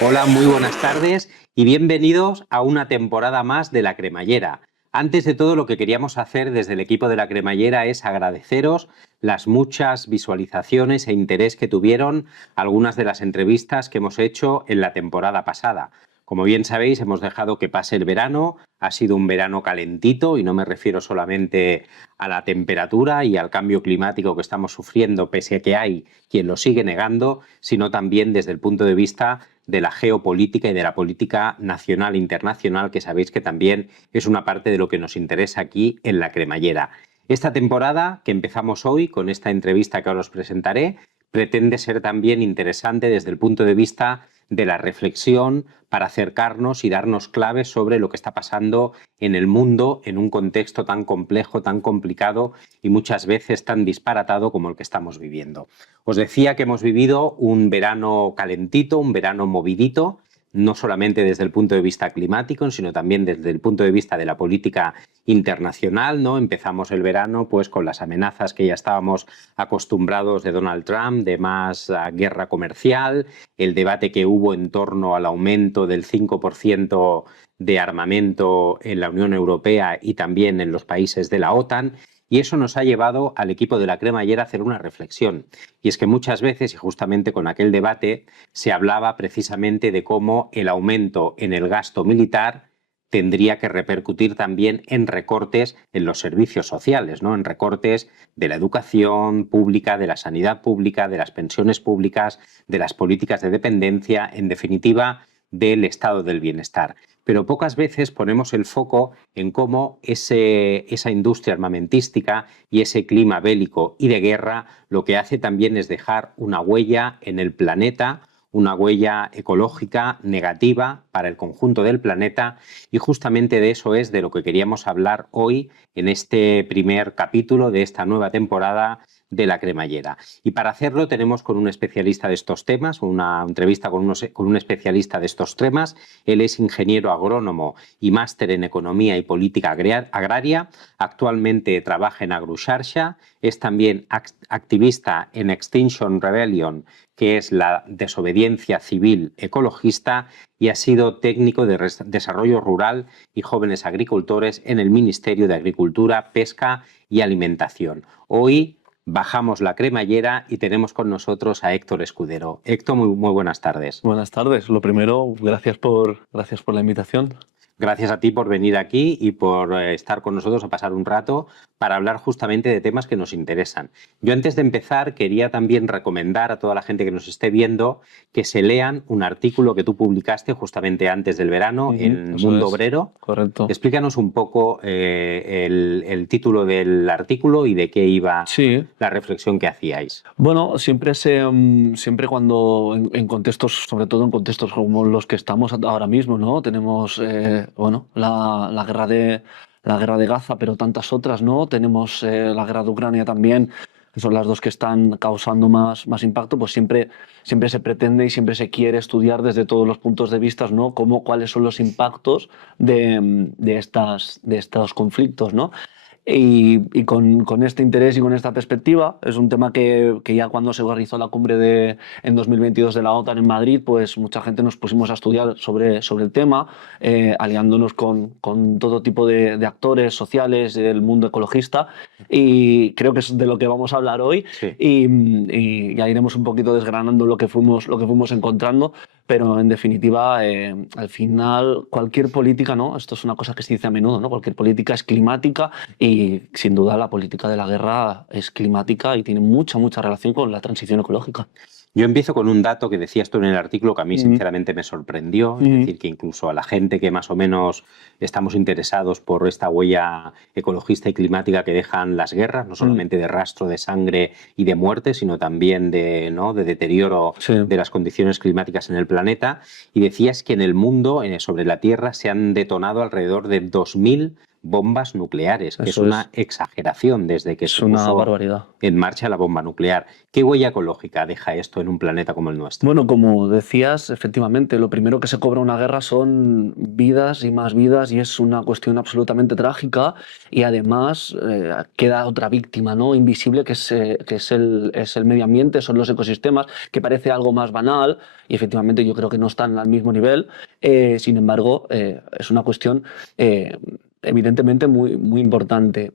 Hola, muy buenas tardes y bienvenidos a una temporada más de La Cremallera. Antes de todo, lo que queríamos hacer desde el equipo de La Cremallera es agradeceros las muchas visualizaciones e interés que tuvieron algunas de las entrevistas que hemos hecho en la temporada pasada. Como bien sabéis, hemos dejado que pase el verano. Ha sido un verano calentito y no me refiero solamente a la temperatura y al cambio climático que estamos sufriendo, pese a que hay quien lo sigue negando, sino también desde el punto de vista de la geopolítica y de la política nacional e internacional, que sabéis que también es una parte de lo que nos interesa aquí en La Cremallera. Esta temporada, que empezamos hoy con esta entrevista que ahora os presentaré, pretende ser también interesante desde el punto de vista de la reflexión para acercarnos y darnos claves sobre lo que está pasando en el mundo en un contexto tan complejo, tan complicado y muchas veces tan disparatado como el que estamos viviendo. Os decía que hemos vivido un verano calentito, un verano movidito, no solamente desde el punto de vista climático, sino también desde el punto de vista de la política internacional, ¿no? Empezamos el verano pues con las amenazas que ya estábamos acostumbrados de Donald Trump, de más guerra comercial, el debate que hubo en torno al aumento del 5% de armamento en la Unión Europea y también en los países de la OTAN. Y eso nos ha llevado al equipo de La Cremallera a hacer una reflexión. Y es que muchas veces, y justamente con aquel debate, se hablaba precisamente de cómo el aumento en el gasto militar tendría que repercutir también en recortes en los servicios sociales, ¿no? En recortes de la educación pública, de la sanidad pública, de las pensiones públicas, de las políticas de dependencia, en definitiva, del estado del bienestar. Pero pocas veces ponemos el foco en cómo esa industria armamentística y ese clima bélico y de guerra lo que hace también es dejar una huella en el planeta, una huella ecológica negativa para el conjunto del planeta, y justamente de eso es de lo que queríamos hablar hoy en este primer capítulo de esta nueva temporada de La Cremallera. Y para hacerlo tenemos con un especialista de estos temas, una entrevista con un especialista de estos temas. Él es ingeniero agrónomo y máster en economía y política agraria. Actualmente trabaja en AgroXarxa, es también activista en Extinction Rebellion, que es la desobediencia civil ecologista, y ha sido técnico de desarrollo rural y jóvenes agricultores en el Ministerio de Agricultura, Pesca y Alimentación. Hoy bajamos la cremallera y tenemos con nosotros a Héctor Escudero. Héctor, muy buenas tardes. Buenas tardes. Lo primero, gracias por la invitación. Gracias a ti por venir aquí y por estar con nosotros a pasar un rato para hablar justamente de temas que nos interesan. Yo antes de empezar quería también recomendar a toda la gente que nos esté viendo que se lean un artículo que tú publicaste justamente antes del verano en Mundo Obrero. Correcto. Explícanos un poco el título del artículo y de qué iba la reflexión que hacíais. Bueno, siempre cuando en contextos, sobre todo en contextos como los que estamos ahora mismo, ¿no? Tenemos la guerra de Gaza, pero tantas otras, ¿no? Tenemos la guerra de Ucrania también, que son las dos que están causando más impacto. Pues siempre se pretende y siempre se quiere estudiar desde todos los puntos de vista, ¿no? Cuáles son los impactos de estos conflictos, ¿no? Y con este interés y con esta perspectiva, es un tema que ya cuando se organizó la cumbre en 2022 de la OTAN en Madrid, pues mucha gente nos pusimos a estudiar sobre el tema, aliándonos con todo tipo de actores sociales del mundo ecologista, y creo que es de lo que vamos a hablar hoy. Sí. Y ya iremos un poquito desgranando lo que fuimos encontrando. Pero en definitiva, al final, cualquier política, ¿no? Esto es una cosa que se dice a menudo, ¿no? Cualquier política es climática, y sin duda la política de la guerra es climática y tiene mucha relación con la transición ecológica. Yo empiezo con un dato que decías tú en el artículo que a mí sinceramente me sorprendió, es decir, que incluso a la gente que más o menos estamos interesados por esta huella ecologista y climática que dejan las guerras, no solamente de rastro de sangre y de muerte, sino también de deterioro de las condiciones climáticas en el planeta, y decías que en el mundo, sobre la Tierra, se han detonado alrededor de 2000 bombas nucleares, que es Eso una exageración desde que es se una puso barbaridad. en marcha la bomba nuclear. ¿Qué huella ecológica deja esto en un planeta como el nuestro? Bueno, como decías, efectivamente, lo primero que se cobra una guerra son vidas y más vidas y es una cuestión absolutamente trágica y además queda otra víctima, ¿no? Invisible que es el medio ambiente, son los ecosistemas, que parece algo más banal y efectivamente yo creo que no están al mismo nivel. Sin embargo, es una cuestión eh, evidentemente muy importante.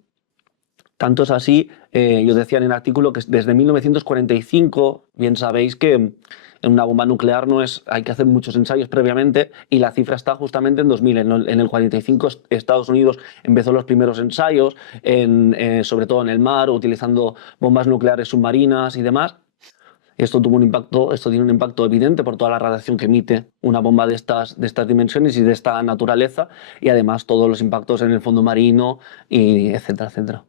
Tanto es así, yo decía en el artículo que desde 1945, bien sabéis que en una bomba nuclear no es, hay que hacer muchos ensayos previamente y la cifra está justamente en 2000. En el 45 Estados Unidos empezó los primeros ensayos, sobre todo en el mar, utilizando bombas nucleares submarinas y demás. Esto tuvo un impacto, esto tiene un impacto evidente por toda la radiación que emite una bomba de estas dimensiones y de esta naturaleza y además todos los impactos en el fondo marino y etcétera, etcétera.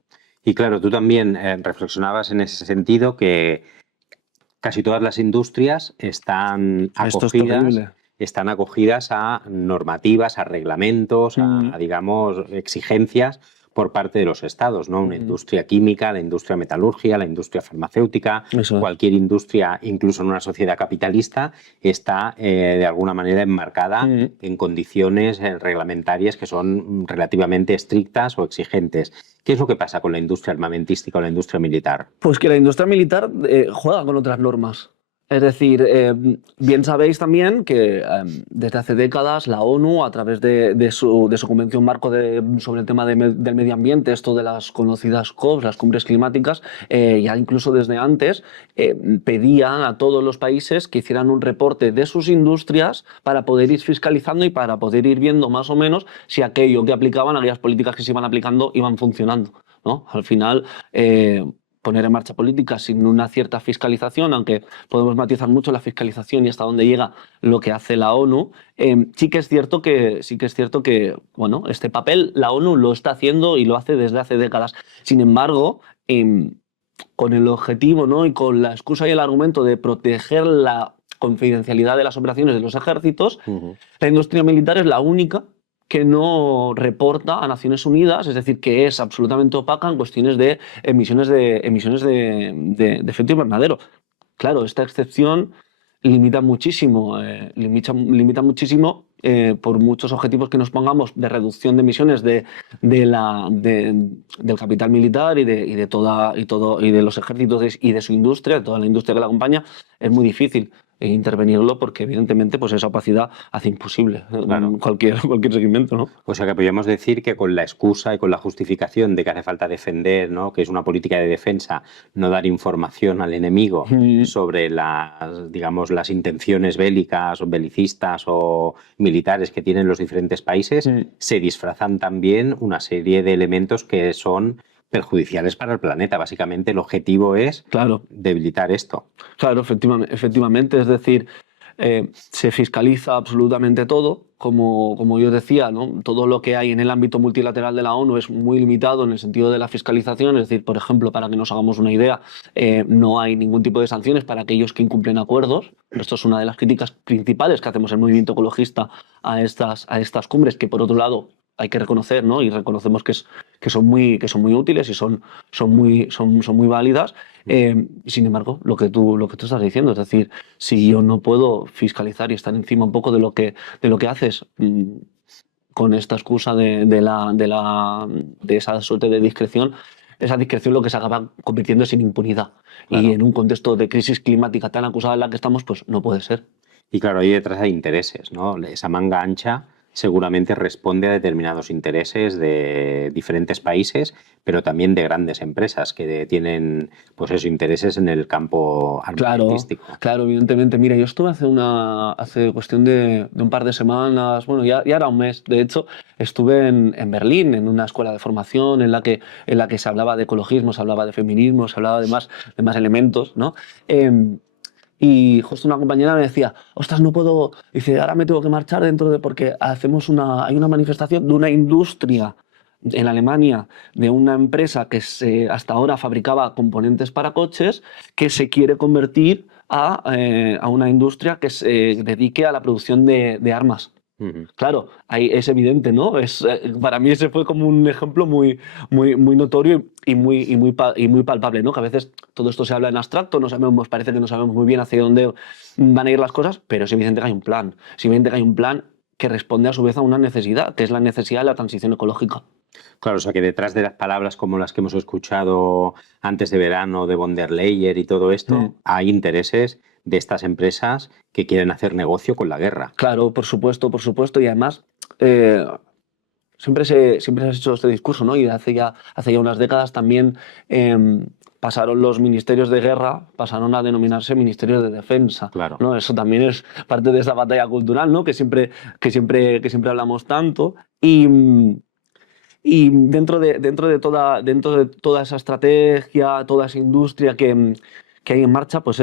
Y claro, tú también reflexionabas en ese sentido que casi todas las industrias Esto es terrible. están acogidas a normativas, a reglamentos, a, digamos, exigencias por parte de los estados, ¿no? Una industria química, la industria metalúrgica, la industria farmacéutica, Eso es. cualquier industria, incluso en una sociedad capitalista, está de alguna manera enmarcada en condiciones reglamentarias que son relativamente estrictas o exigentes. ¿Qué es lo que pasa con la industria armamentística o la industria militar? Pues que la industria militar juega con otras normas. Es decir, bien sabéis también que desde hace décadas la ONU, a través de su Convención Marco sobre el tema del medio ambiente, esto de las conocidas COP, las cumbres climáticas, ya incluso desde antes, pedían a todos los países que hicieran un reporte de sus industrias para poder ir fiscalizando y para poder ir viendo más o menos si aquello que aplicaban, aquellas políticas que se iban aplicando, iban funcionando, ¿no? Al final, poner en marcha políticas sin una cierta fiscalización, aunque podemos matizar mucho la fiscalización y hasta dónde llega lo que hace la ONU, sí que es cierto que, bueno, este papel la ONU lo está haciendo y lo hace desde hace décadas. Sin embargo, con el objetivo, ¿no? Y con la excusa y el argumento de proteger la confidencialidad de las operaciones de los ejércitos, la industria militar es la única que no reporta a Naciones Unidas, es decir, que es absolutamente opaca en cuestiones de emisiones de efecto invernadero. Claro, esta excepción limita muchísimo, limita muchísimo por muchos objetivos que nos pongamos de reducción de emisiones del capital militar y de los ejércitos y de su industria, de toda la industria que la acompaña, es muy difícil intervenirlo porque evidentemente pues esa opacidad hace imposible Claro. cualquier seguimiento, ¿no? O sea que podríamos decir que con la excusa y con la justificación de que hace falta defender, ¿no? Que es una política de defensa, no dar información al enemigo sobre las, digamos, las intenciones bélicas o belicistas o militares que tienen los diferentes países, se disfrazan también una serie de elementos que son perjudiciales para el planeta. Básicamente el objetivo es debilitar esto. Claro, efectivamente, es decir, se fiscaliza absolutamente todo, como yo decía, ¿no? Todo lo que hay en el ámbito multilateral de la ONU es muy limitado en el sentido de la fiscalización, es decir, por ejemplo, para que nos hagamos una idea, no hay ningún tipo de sanciones para aquellos que incumplen acuerdos. Esto es una de las críticas principales que hacemos el movimiento ecologista a estas cumbres, que por otro lado hay que reconocer, ¿no? Y reconocemos que son muy útiles y son muy válidas. Sin embargo, lo que tú estás diciendo, es decir, si yo no puedo fiscalizar y estar encima un poco de lo que haces con esta excusa de esa suerte de discreción, esa discreción lo que se acaba convirtiendo es en impunidad. Claro. Y en un contexto de crisis climática tan acusada en la que estamos, pues no puede ser. Y claro, ahí detrás hay intereses, ¿no? Esa manga ancha seguramente responde a determinados intereses de diferentes países, pero también de grandes empresas que tienen, pues esos intereses en el campo armamentístico. Claro, evidentemente. Mira, yo estuve hace cuestión de un par de semanas, bueno, ya era un mes, de hecho, estuve en Berlín, en una escuela de formación en la que se hablaba de ecologismo, se hablaba de feminismo, se hablaba de más elementos, ¿no? Y justo una compañera me decía, ostras, no puedo, dice, ahora me tengo que marchar porque hay una manifestación de una industria en Alemania, de una empresa que hasta ahora fabricaba componentes para coches, que se quiere convertir a una industria que se dedique a la producción de armas. Ujú. Claro, ahí es evidente, ¿no? Para mí ese fue como un ejemplo muy notorio y muy palpable, ¿no? Que a veces todo esto se habla en abstracto, no sabemos, parece que no sabemos muy bien hacia dónde van a ir las cosas, pero es evidente que hay un plan. Es evidente que hay un plan que responde a su vez a una necesidad, que es la necesidad de la transición ecológica. Claro, o sea que detrás de las palabras como las que hemos escuchado antes de verano de von der Leyen y todo Mm. esto, hay intereses de estas empresas que quieren hacer negocio con la guerra. Claro, por supuesto, y además siempre se ha hecho este discurso, ¿no? Y hace ya unas décadas también pasaron los ministerios de guerra, pasaron a denominarse ministerios de defensa, Claro. ¿no? Eso también es parte de esa batalla cultural, ¿no? Que siempre hablamos tanto. Y dentro de toda esa estrategia, toda esa industria que hay en marcha, pues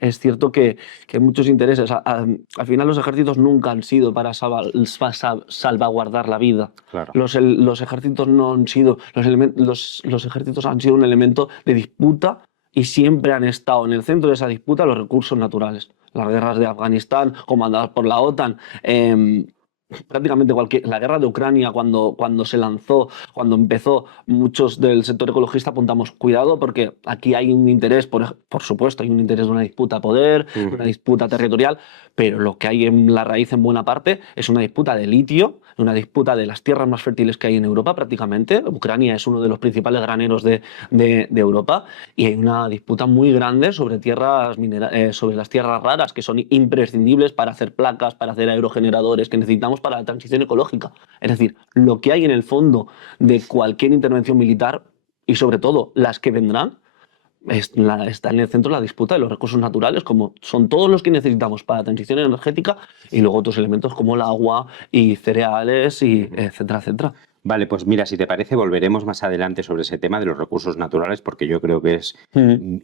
es cierto que hay muchos intereses. Al final los ejércitos nunca han sido para salvaguardar la vida. Claro. Los ejércitos no han sido, los ejércitos han sido un elemento de disputa y siempre han estado en el centro de esa disputa los recursos naturales. Las guerras de Afganistán, comandadas por la OTAN, prácticamente la guerra de Ucrania cuando se lanzó, cuando empezó, muchos del sector ecologista apuntamos, cuidado porque aquí hay un interés, por supuesto, hay un interés de una disputa de poder, de una disputa territorial, pero lo que hay en la raíz en buena parte es una disputa de litio, una disputa de las tierras más fértiles que hay en Europa prácticamente. Ucrania es uno de los principales graneros de Europa y hay una disputa muy grande sobre sobre las tierras raras que son imprescindibles para hacer placas, para hacer aerogeneradores que necesitamos para la transición ecológica. Es decir, lo que hay en el fondo de cualquier intervención militar y sobre todo las que vendrán está en el centro la disputa de los recursos naturales, como son todos los que necesitamos para la transición energética y luego otros elementos como el agua y cereales y etcétera, etcétera. Vale, pues mira, si te parece, volveremos más adelante sobre ese tema de los recursos naturales, porque yo creo que es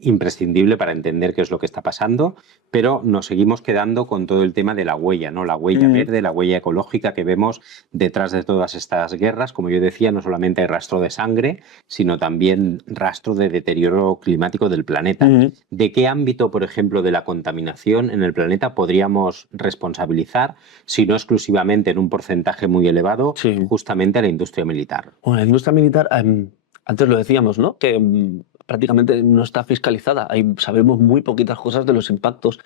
imprescindible para entender qué es lo que está pasando, pero nos seguimos quedando con todo el tema de la huella, ¿no? La huella verde, la huella ecológica que vemos detrás de todas estas guerras. Como yo decía, no solamente hay rastro de sangre, sino también rastro de deterioro climático del planeta. ¿De qué ámbito, por ejemplo, de la contaminación en el planeta podríamos responsabilizar, si no exclusivamente en un porcentaje muy elevado, justamente a la industria militar? Bueno, la industria militar, antes lo decíamos, ¿no? Que prácticamente no está fiscalizada. Sabemos muy poquitas cosas de los impactos.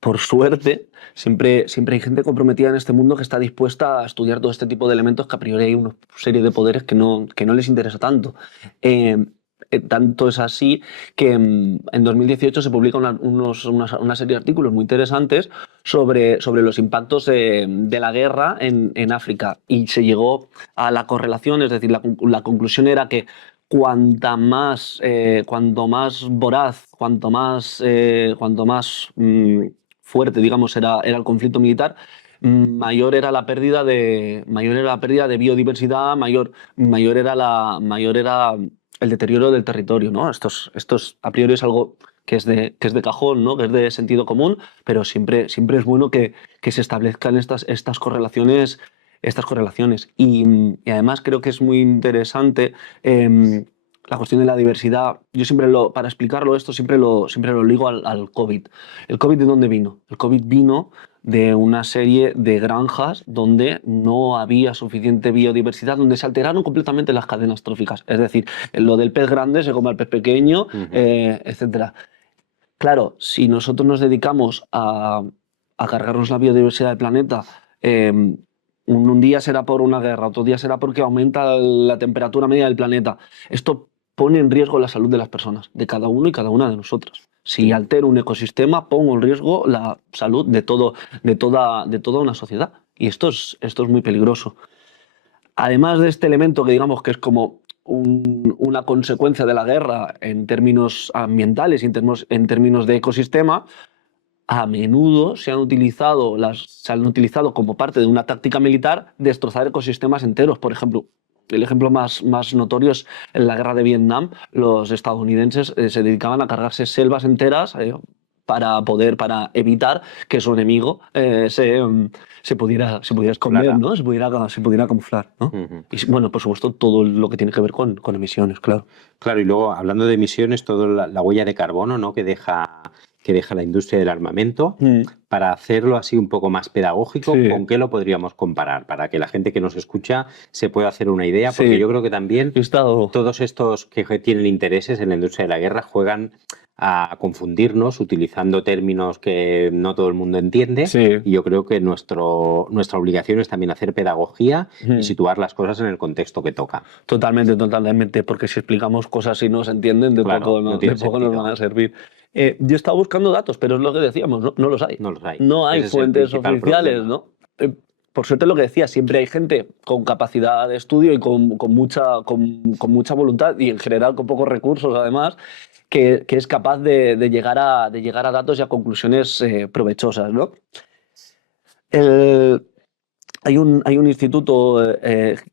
Por suerte, siempre hay gente comprometida en este mundo que está dispuesta a estudiar todo este tipo de elementos, que a priori hay una serie de poderes que no les interesa tanto. Tanto es así que en 2018 se publica una serie de artículos muy interesantes sobre los impactos de la guerra en África y se llegó a la correlación, es decir, la conclusión era que cuanto más voraz, cuanto más fuerte, digamos, era el conflicto militar, mayor era la pérdida de biodiversidad, mayor era el deterioro del territorio, ¿no? Estos a priori es algo que es de cajón, ¿no? Que es de sentido común, pero siempre es bueno que se establezcan estas correlaciones. Y además creo que es muy interesante la cuestión de la diversidad. Yo para explicarlo esto, siempre lo ligo al COVID. ¿El COVID de dónde vino? El COVID vino de una serie de granjas donde no había suficiente biodiversidad, donde se alteraron completamente las cadenas tróficas. Es decir, lo del pez grande se come al pez pequeño, etc. Claro, si nosotros nos dedicamos a cargarnos la biodiversidad del planeta, un día será por una guerra, otro día será porque aumenta la temperatura media del planeta. Esto pone en riesgo la salud de las personas, de cada uno y cada una de nosotros. Si altero un ecosistema, pongo en riesgo la salud de toda una sociedad. Y esto es muy peligroso. Además de este elemento que digamos que es como una consecuencia de la guerra en términos ambientales y en términos de ecosistema, a menudo se han utilizado como parte de una táctica militar destrozar ecosistemas enteros. Por ejemplo, el ejemplo más notorio es en la guerra de Vietnam. Los estadounidenses se dedicaban a cargarse selvas enteras para evitar que su enemigo se pudiera esconder, ¿no? Se pudiera camuflar, ¿no? Y bueno, por supuesto, todo lo que tiene que ver con emisiones, claro. Claro, y luego hablando de emisiones, toda la huella de carbono, ¿no? que que deja la industria del armamento. Para hacerlo así un poco más pedagógico, Sí. ¿con qué lo podríamos comparar? Para que la gente que nos escucha se pueda hacer una idea, porque Sí. yo creo que también Yo he estado... todos estos que tienen intereses en la industria de la guerra juegan a confundirnos utilizando términos que no todo el mundo entiende. Sí. Y yo creo que nuestra obligación es también hacer pedagogía y situar las cosas en el contexto que toca. Totalmente, porque si explicamos cosas y no se entienden, de Claro, poco, no tiene de poco nos sentido. van a servir. Yo he estado buscando datos, pero es lo que decíamos, no los hay. No los hay. No hay Ese es el fuentes principal oficiales, problema. ¿no? Por suerte, lo que decía, siempre hay gente con capacidad de estudio y con mucha voluntad y en general con pocos recursos, además, que es capaz de llegar a datos y a conclusiones provechosas, ¿no? Hay un instituto,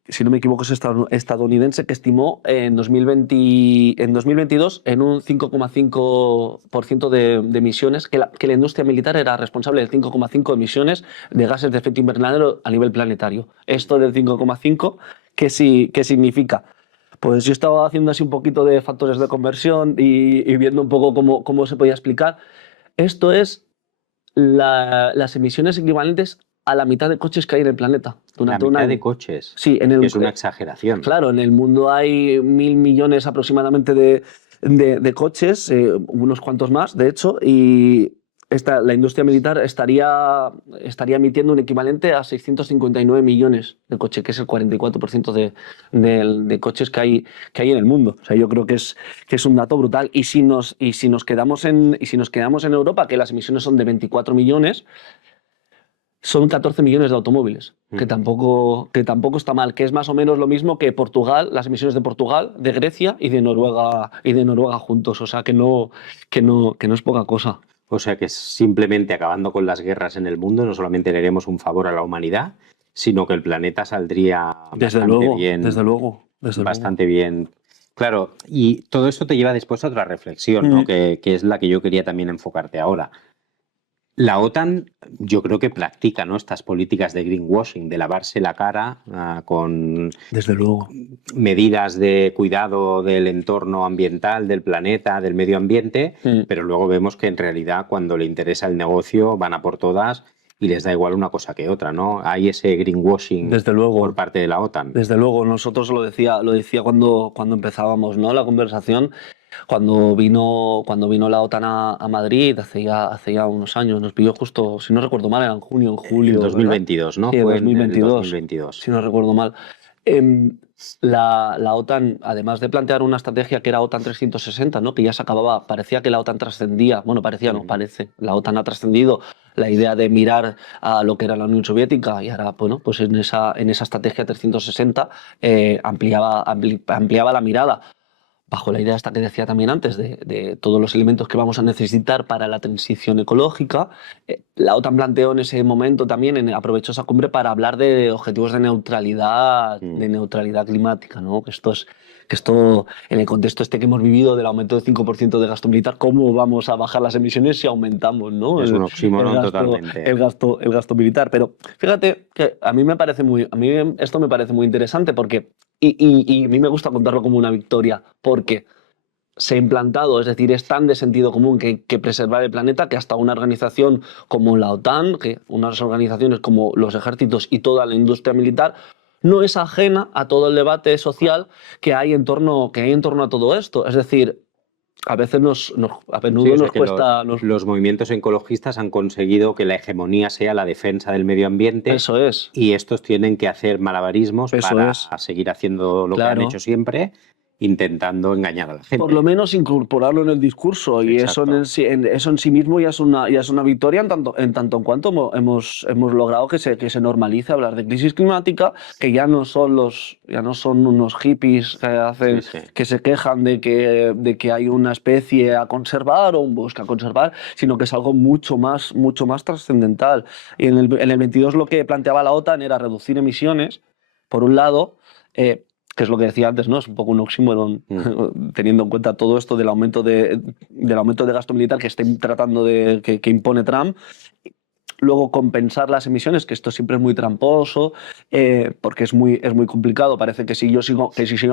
si no me equivoco, es estadounidense, que estimó en 2022 en un 5,5% de emisiones, que la industria militar era responsable del 5,5% de emisiones de gases de efecto invernadero a nivel planetario. Esto del 5,5%, ¿qué significa? Pues yo estaba haciendo así un poquito de factores de conversión y viendo un poco cómo se podía explicar. Esto es las emisiones equivalentes a la mitad de coches que hay en el planeta. La mitad de coches. Sí, que es una exageración. Claro, en el mundo hay 1.000 millones aproximadamente de coches, unos cuantos más, de hecho, y la industria militar estaría emitiendo un equivalente a 659 millones de coches, que es el 44% de coches que hay en el mundo. O sea, yo creo que es un dato brutal. Y si nos quedamos en Europa, que las emisiones son de 24 millones, son 14 millones de automóviles, que tampoco está mal, que es más o menos lo mismo que Portugal, las emisiones de Portugal, de Grecia y de Noruega juntos. O sea, que no es poca cosa. O sea que simplemente acabando con las guerras en el mundo no solamente le haremos un favor a la humanidad, sino que el planeta saldría bastante bien. Claro, y todo esto te lleva después a otra reflexión, ¿no? que es la que yo quería también enfocarte ahora. La OTAN, yo creo que practica, ¿no?, estas políticas de greenwashing, de lavarse la cara con medidas de cuidado del entorno ambiental, del planeta, del medio ambiente, pero luego vemos que en realidad cuando le interesa el negocio van a por todas y les da igual una cosa que otra, ¿no? Hay ese greenwashing por parte de la OTAN. Desde luego, nosotros lo decía cuando empezábamos, ¿no?, la conversación. Cuando vino la OTAN a Madrid hace ya unos años, nos pilló justo, si no recuerdo mal, era en junio, en julio. En 2022, ¿verdad? ¿No? Sí, Fue 2022, en 2022. Si no recuerdo mal. La OTAN, además de plantear una estrategia que era OTAN 360, ¿no?, que ya se acababa, parecía que la OTAN trascendía, bueno, parecía, no, parece, la OTAN ha trascendido la idea de mirar a lo que era la Unión Soviética y ahora, bueno, pues en esa estrategia 360 ampliaba la mirada, bajo la idea esta que decía también antes, de todos los elementos que vamos a necesitar para la transición ecológica. La OTAN planteó en ese momento también, aprovechó esa cumbre para hablar de objetivos de neutralidad climática, ¿no? Que esto, en el contexto este que hemos vivido del aumento del 5% de gasto militar, ¿cómo vamos a bajar las emisiones si aumentamos, ¿no?, es un oxímoron totalmente. el gasto militar? Pero fíjate que a mí esto me parece muy interesante porque y a mí me gusta contarlo como una victoria, porque se ha implantado, es decir, es tan de sentido común que hay que preservar el planeta que hasta una organización como la OTAN, que unas organizaciones como los ejércitos y toda la industria militar, no es ajena a todo el debate social que hay en torno a todo esto. Es decir, a veces nos cuesta... Los movimientos ecologistas han conseguido que la hegemonía sea la defensa del medio ambiente. Eso es. Y estos tienen que hacer malabarismos para seguir haciendo lo que han hecho siempre, intentando engañar a la gente. Por lo menos incorporarlo en el discurso. Y eso en sí mismo ya es una victoria en tanto en cuanto hemos logrado que se normalice hablar de crisis climática, que ya no son unos hippies que se quejan de que hay una especie a conservar o un bosque a conservar, sino que es algo mucho más trascendental. Y en el 22 lo que planteaba la OTAN era reducir emisiones, por un lado, que es lo que decía antes, ¿no? Es un poco un oxímoron, teniendo en cuenta todo esto del aumento de gasto militar que está tratando que impone Trump. luego compensar las emisiones, que esto siempre es muy tramposo, porque es muy complicado. Parece que si yo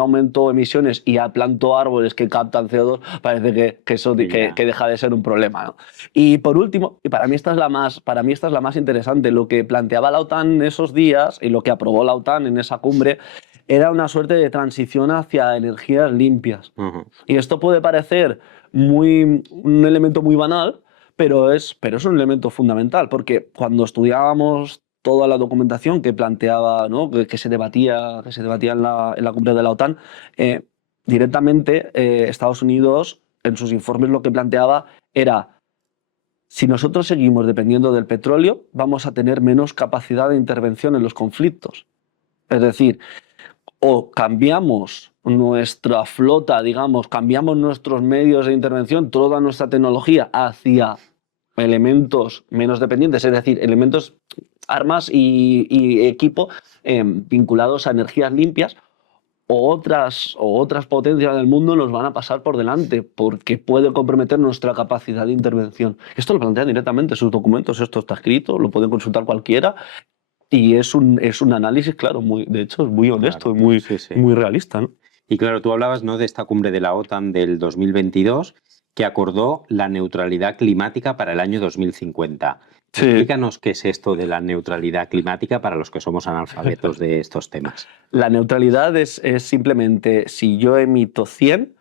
aumento emisiones y planto árboles que captan CO2, parece que eso que deja de ser un problema, ¿no? Y por último, y para mí esta es la más interesante, lo que planteaba la OTAN en esos días y lo que aprobó la OTAN en esa cumbre era una suerte de transición hacia energías limpias. Y esto puede parecer un elemento muy banal, pero es un elemento fundamental, porque cuando estudiábamos toda la documentación que planteaba, ¿no? que se debatía en la cumbre de la OTAN, directamente Estados Unidos en sus informes lo que planteaba era: si nosotros seguimos dependiendo del petróleo, vamos a tener menos capacidad de intervención en los conflictos. Es decir, o cambiamos nuestra flota, digamos, cambiamos nuestros medios de intervención, toda nuestra tecnología hacia elementos menos dependientes, es decir, elementos, armas y equipo vinculados a energías limpias, o otras potencias del mundo nos van a pasar por delante porque puede comprometer nuestra capacidad de intervención. Esto lo plantean directamente en sus documentos, esto está escrito, lo puede consultar cualquiera. Y es un análisis, claro, de hecho es muy honesto, claro, y muy realista, ¿no? Y claro, tú hablabas, ¿no?, de esta cumbre de la OTAN del 2022 que acordó la neutralidad climática para el año 2050. Sí. Explícanos qué es esto de la neutralidad climática para los que somos analfabetos de estos temas. La neutralidad es simplemente, si yo emito 100,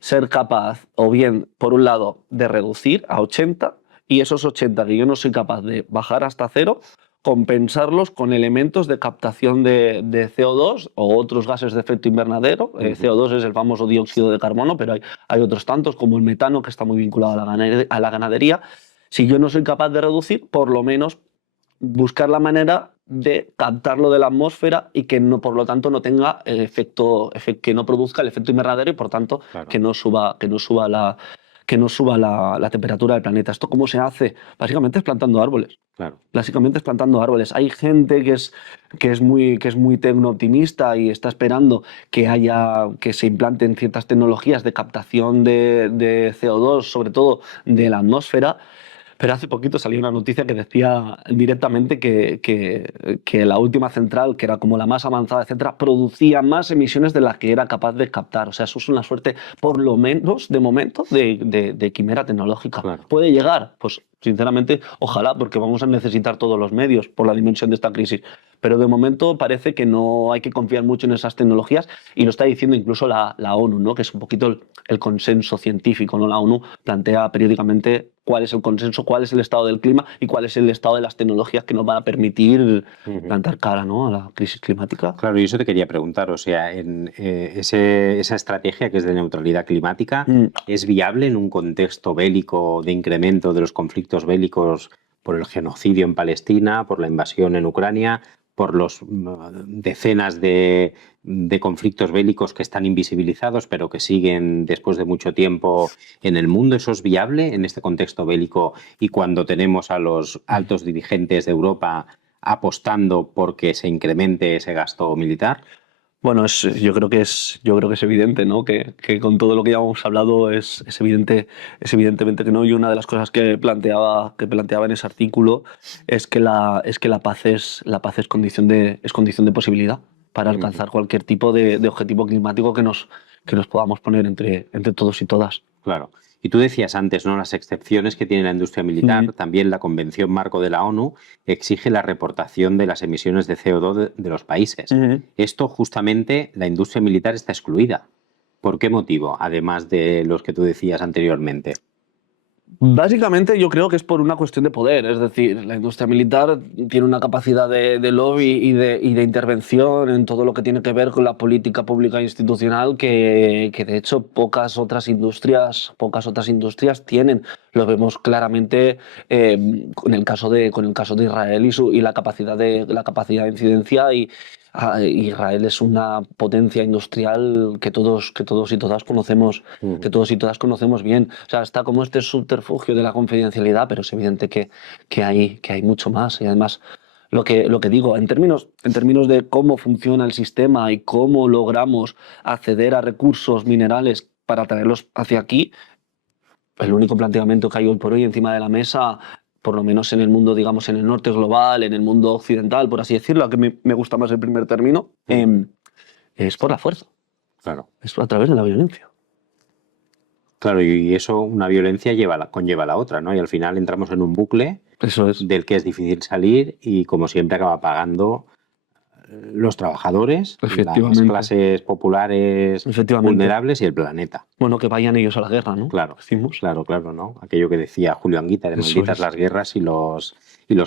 ser capaz, o bien, por un lado, de reducir a 80, y esos 80 que yo no soy capaz de bajar hasta 0, compensarlos con elementos de captación de CO2 o otros gases de efecto invernadero. CO2 es el famoso dióxido de carbono, pero hay otros tantos, como el metano, que está muy vinculado a la ganadería. Si yo no soy capaz de reducir, por lo menos buscar la manera de captarlo de la atmósfera y que no, por lo tanto, no tenga que no produzca el efecto invernadero y, por tanto, claro, que no suba la temperatura del planeta. ¿Esto cómo se hace? Básicamente es plantando árboles. Claro. Básicamente es plantando árboles. Hay gente que es muy tecno-optimista y está esperando que se implanten ciertas tecnologías de captación de CO2, sobre todo de la atmósfera. Pero hace poquito salió una noticia que decía directamente que la última central, que era como la más avanzada, etcétera, producía más emisiones de las que era capaz de captar. O sea, eso es una suerte, por lo menos de momento, de quimera tecnológica. Claro. ¿Puede llegar? Pues sinceramente, ojalá, porque vamos a necesitar todos los medios por la dimensión de esta crisis. Pero de momento parece que no hay que confiar mucho en esas tecnologías, y lo está diciendo incluso la ONU, ¿no? Que es un poquito el consenso científico, ¿no? La ONU plantea periódicamente cuál es el consenso, cuál es el estado del clima y cuál es el estado de las tecnologías que nos van a permitir plantar cara, ¿no?, a la crisis climática. Claro, y eso te quería preguntar, o sea, esa estrategia que es de neutralidad climática, ¿es viable en un contexto bélico de incremento de los conflictos bélicos por el genocidio en Palestina, por la invasión en Ucrania, por los decenas de conflictos bélicos que están invisibilizados pero que siguen después de mucho tiempo en el mundo? ¿Eso es viable en este contexto bélico y cuando tenemos a los altos dirigentes de Europa apostando porque se incremente ese gasto militar? Bueno, yo creo que es evidente, ¿no? Que con todo lo que ya hemos hablado es evidentemente que no. Y una de las cosas que planteaba en ese artículo es que la paz es condición de posibilidad para alcanzar cualquier tipo de objetivo climático que nos podamos poner entre todos y todas. Claro. Y tú decías antes, ¿no?, las excepciones que tiene la industria militar. También la Convención Marco de la ONU exige la reportación de las emisiones de CO2 de los países. Esto justamente la industria militar está excluida. ¿Por qué motivo? Además de los que tú decías anteriormente. Básicamente yo creo que es por una cuestión de poder, es decir, la industria militar tiene una capacidad de lobby y de intervención en todo lo que tiene que ver con la política pública e institucional que de hecho pocas otras industrias tienen. Lo vemos claramente con el caso de Israel y la capacidad de incidencia. Israel es una potencia industrial que todos y todas conocemos, bien. O sea, está como este subterfugio de la confidencialidad, pero es evidente que hay mucho más. Y además, lo que digo, en términos de cómo funciona el sistema y cómo logramos acceder a recursos minerales para traerlos hacia aquí, el único planteamiento que hay hoy por hoy encima de la mesa por lo menos en el mundo, digamos, en el norte global, en el mundo occidental, por así decirlo, a que me gusta más el primer término, es por la fuerza, Claro. es a través de la violencia. Claro, y eso, una violencia conlleva la otra, ¿no? Y al final entramos en un bucle Eso es. del que es difícil salir y, como siempre, acaba pagando los trabajadores, las Efectivamente. clases populares Efectivamente. vulnerables y el planeta. Bueno, que vayan ellos a la guerra, ¿no? Claro, Decimos. claro, ¿no? Aquello que decía Julio Anguita, de Eso malditas es. las guerras y los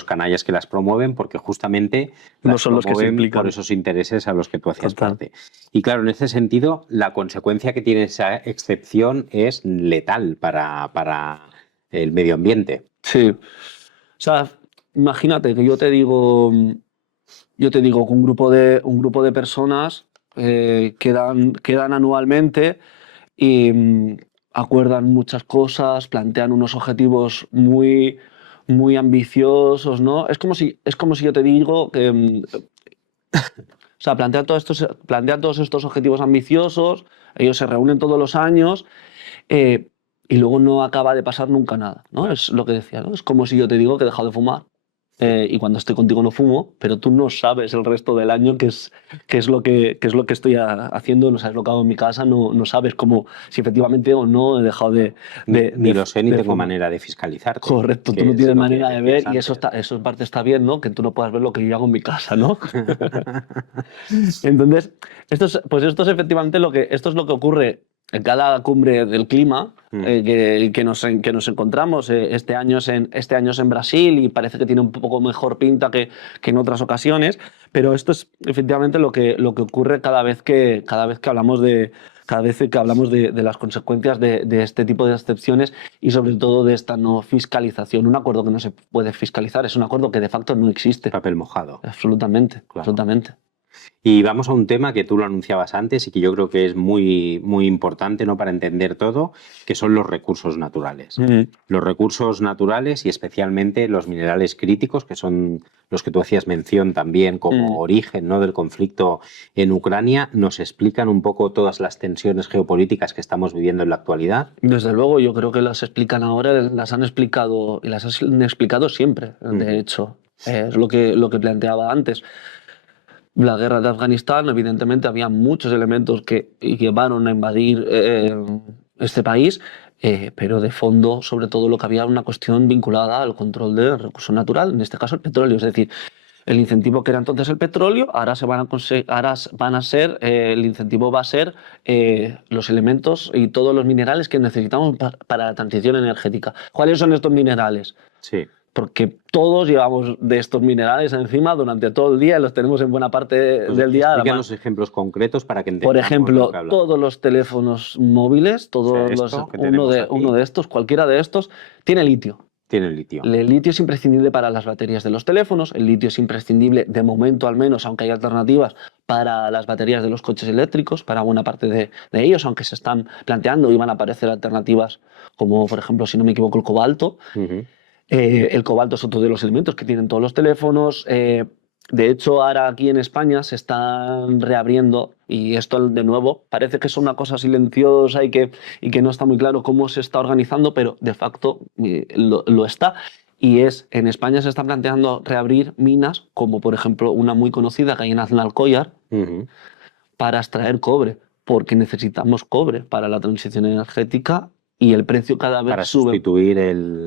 canallas que las promueven, porque justamente No las son los que se promueven implican. por esos intereses a los que tú hacías Total. parte. Y claro, en ese sentido, la consecuencia que tiene esa excepción es letal para el medio ambiente. Sí. O sea, imagínate que yo te digo que un grupo de personas quedan anualmente y acuerdan muchas cosas, plantean unos objetivos muy, muy ambiciosos, ¿no? Es como si yo te digo que, o sea, plantean todos estos objetivos ambiciosos, ellos se reúnen todos los años y luego no acaba de pasar nunca nada, ¿no? Claro. Es lo que decía, ¿no? Es como si yo te digo que he dejado de fumar y cuando estoy contigo no fumo, pero tú no sabes el resto del año qué es lo que estoy haciendo, no sabes lo que hago en mi casa, no sabes cómo, si efectivamente o no he dejado Ni lo sé ni tengo fumar. manera de fiscalizarte. Correcto, que tú no es tienes lo que manera de decías ver y eso, antes. eso en parte está bien, ¿no? Que tú no puedas ver lo que yo hago en mi casa, ¿no? Entonces, esto es efectivamente esto es lo que ocurre en cada cumbre del clima que nos encontramos. Este año es en Brasil y parece que tiene un poco mejor pinta que en otras ocasiones, pero esto es efectivamente lo que ocurre cada vez que hablamos de las consecuencias de este tipo de excepciones y sobre todo de esta no fiscalización. Un acuerdo que no se puede fiscalizar es un acuerdo que de facto no existe. Papel mojado. Absolutamente, Claro. absolutamente. Y vamos a un tema que tú lo anunciabas antes y que yo creo que es muy, muy importante, ¿no?, para entender todo, que son los recursos naturales. Los recursos naturales y especialmente los minerales críticos, que son los que tú hacías mención también como origen, ¿no?, del conflicto en Ucrania, nos explican un poco todas las tensiones geopolíticas que estamos viviendo en la actualidad. Desde luego, yo creo que las explican ahora, las han explicado y las han explicado siempre, de hecho. Es lo que planteaba antes. La guerra de Afganistán, evidentemente, había muchos elementos que llevaron a invadir este país, pero de fondo, sobre todo, lo que había era una cuestión vinculada al control del recurso natural, en este caso el petróleo. Es decir, el incentivo que era entonces el petróleo, ahora el incentivo va a ser los elementos y todos los minerales que necesitamos para la transición energética. ¿Cuáles son estos minerales? Sí. Porque todos llevamos de estos minerales encima durante todo el día y los tenemos en buena parte del día. Explícanos ejemplos concretos para que entendamos. Por ejemplo, lo que hablamos. todos los teléfonos móviles, uno de estos, cualquiera de estos, tiene litio. Tiene litio. El litio es imprescindible para las baterías de los teléfonos, el litio es imprescindible, de momento al menos, aunque hay alternativas, para las baterías de los coches eléctricos, para buena parte de ellos, aunque se están planteando y van a aparecer alternativas como, por ejemplo, si no me equivoco, el cobalto. El cobalto es otro de los elementos que tienen todos los teléfonos. De hecho, ahora aquí en España se están reabriendo, y esto de nuevo parece que es una cosa silenciosa y que no está muy claro cómo se está organizando, pero de facto lo está. Y en España se está planteando reabrir minas, como por ejemplo una muy conocida que hay en Aznalcóllar, para extraer cobre, porque necesitamos cobre para la transición energética. Y el precio cada vez sube.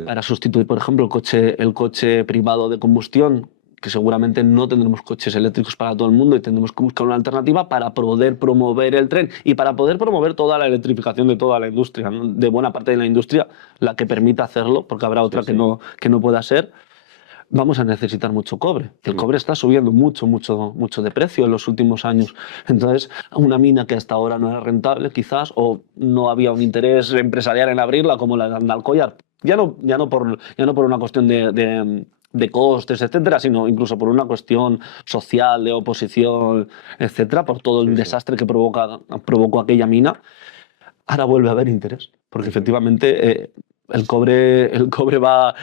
Para sustituir, por ejemplo, el coche privado de combustión, que seguramente no tendremos coches eléctricos para todo el mundo y tendremos que buscar una alternativa para poder promover el tren y para poder promover toda la electrificación de toda la industria, ¿no? De buena parte de la industria, la que permita hacerlo, porque habrá otra que no pueda ser. Vamos a necesitar mucho cobre. El cobre está subiendo mucho de precio en los últimos años. Entonces, una mina que hasta ahora no era rentable, quizás, o no había un interés empresarial en abrirla, como la de Aznalcóllar, ya no por una cuestión de costes, etcétera, sino incluso por una cuestión social, de oposición, etcétera, por todo el desastre que provocó aquella mina, ahora vuelve a haber interés, porque efectivamente el cobre va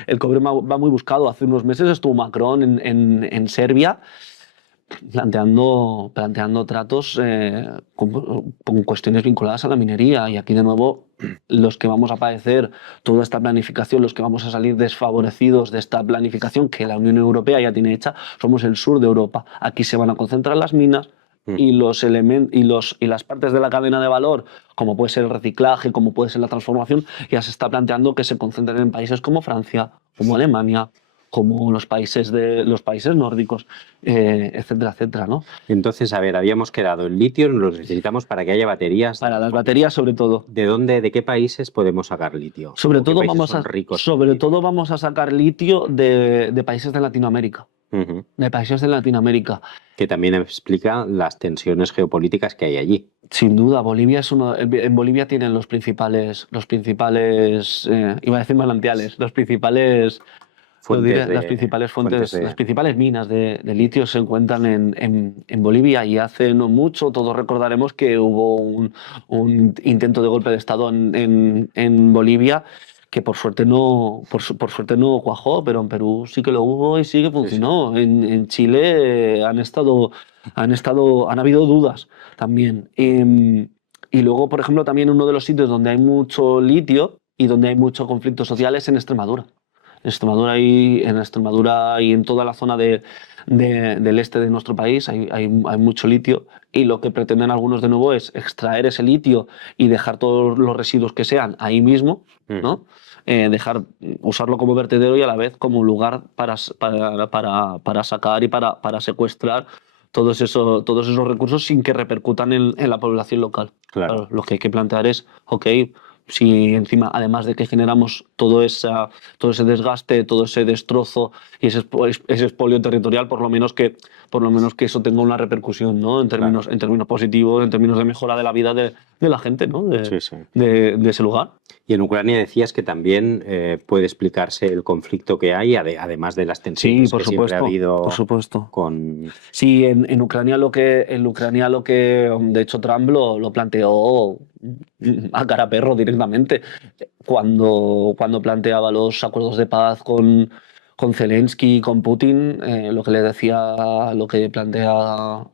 muy buscado. Hace unos meses estuvo Macron en Serbia planteando tratos con cuestiones vinculadas a la minería. Y aquí de nuevo los que vamos a padecer toda esta planificación, los que vamos a salir desfavorecidos de esta planificación que la Unión Europea ya tiene hecha, somos el sur de Europa. Aquí se van a concentrar las minas y y las partes de la cadena de valor, como puede ser el reciclaje, como puede ser la transformación, ya se está planteando que se concentren en países como Francia, como Alemania, como los países nórdicos, etcétera, etcétera, ¿no? Entonces, a ver, habíamos quedado el litio, lo necesitamos para que haya baterías. Para las baterías, sobre todo. ¿De qué países podemos sacar litio? Sobre ¿O qué todo países vamos son a, ricos en sobre litio? todo vamos a sacar litio de países de Latinoamérica. Ujú. De países de Latinoamérica. Que también explica las tensiones geopolíticas que hay allí. Sin duda, Bolivia en Bolivia tienen los principales, iba a decir manantiales, las principales fuentes, las principales minas de litio se encuentran en Bolivia, y hace no mucho todos recordaremos que hubo un intento de golpe de Estado en Bolivia, que por suerte por suerte no cuajó, pero en Perú sí que lo hubo y sí que funcionó. En Chile han habido dudas también. Y luego, por ejemplo, también uno de los sitios donde hay mucho litio y donde hay mucho conflicto social es en Extremadura. En Extremadura y en toda la zona del este de nuestro país hay mucho litio, y lo que pretenden algunos de nuevo es extraer ese litio y dejar todos los residuos que sean ahí mismo, ¿no? Usarlo como vertedero y a la vez como lugar para sacar y para secuestrar todos esos recursos sin que repercutan en la población local. Claro. Lo que hay que plantear es, ok, si encima, además de que generamos todo ese desgaste, todo ese destrozo y ese expolio territorial, por lo menos que eso tenga una repercusión, ¿no? En términos positivos, en términos de mejora de la vida de la gente, ¿no? De ese lugar. Y en Ucrania decías que también puede explicarse el conflicto que hay, además de las tensiones que siempre ha habido. Por supuesto. Con... Sí, en Ucrania de hecho Trump lo planteó a cara a perro directamente cuando planteaba los acuerdos de paz con Zelensky, con Putin. Lo que plantea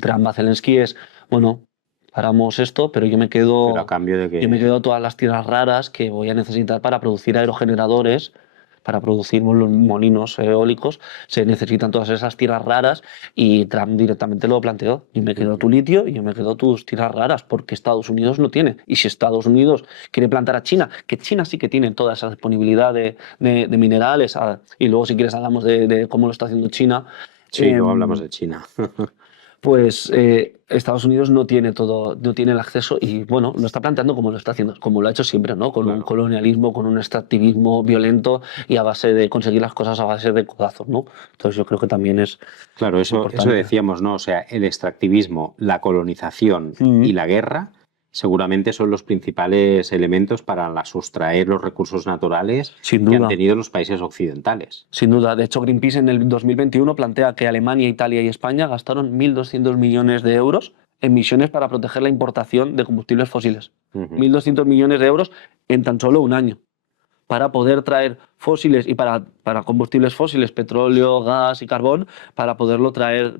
Trump a Zelensky es, bueno, paramos esto, pero yo me quedo Pero a cambio de que... Yo me quedo todas las tierras raras que voy a necesitar para producir aerogeneradores, para producir molinos eólicos. Se necesitan todas esas tierras raras, y Trump directamente lo planteó. Yo me quedo tu litio y yo me quedo tus tierras raras, porque Estados Unidos no tiene. Y si Estados Unidos quiere plantar a China, que China sí que tiene toda esa disponibilidad de minerales, y luego si quieres hablamos de cómo lo está haciendo China. Sí, luego hablamos de China. Pues Estados Unidos no tiene el acceso, y bueno, lo está planteando como lo está haciendo, como lo ha hecho siempre, ¿no? Con un colonialismo, con un extractivismo violento y a base de conseguir las cosas a base de codazos, ¿no? Entonces yo creo que también es eso decíamos, ¿no? O sea, el extractivismo, la colonización y la guerra seguramente son los principales elementos para sustraer los recursos naturales que han tenido los países occidentales. Sin duda. De hecho, Greenpeace en el 2021 plantea que Alemania, Italia y España gastaron 1.200 millones de euros en misiones para proteger la importación de combustibles fósiles. 1.200 millones de euros en tan solo un año, para poder traer fósiles y para combustibles fósiles, petróleo, gas y carbón, para poderlo traer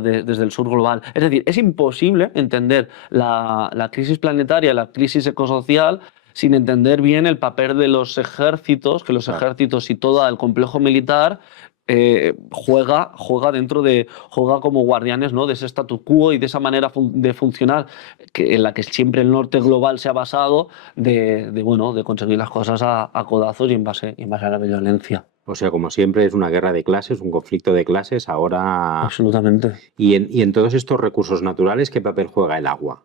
desde el sur global. Es decir, es imposible entender la crisis planetaria, la crisis ecosocial, sin entender bien el papel de los ejércitos, que los ejércitos y todo el complejo militar juega como guardianes, ¿no? De ese statu quo y de esa manera de funcionar en la que siempre el norte global se ha basado, de conseguir las cosas a codazos y en base a la violencia. O sea, como siempre, es una guerra de clases, un conflicto de clases ahora. Absolutamente. Y en todos estos recursos naturales, ¿qué papel juega el agua?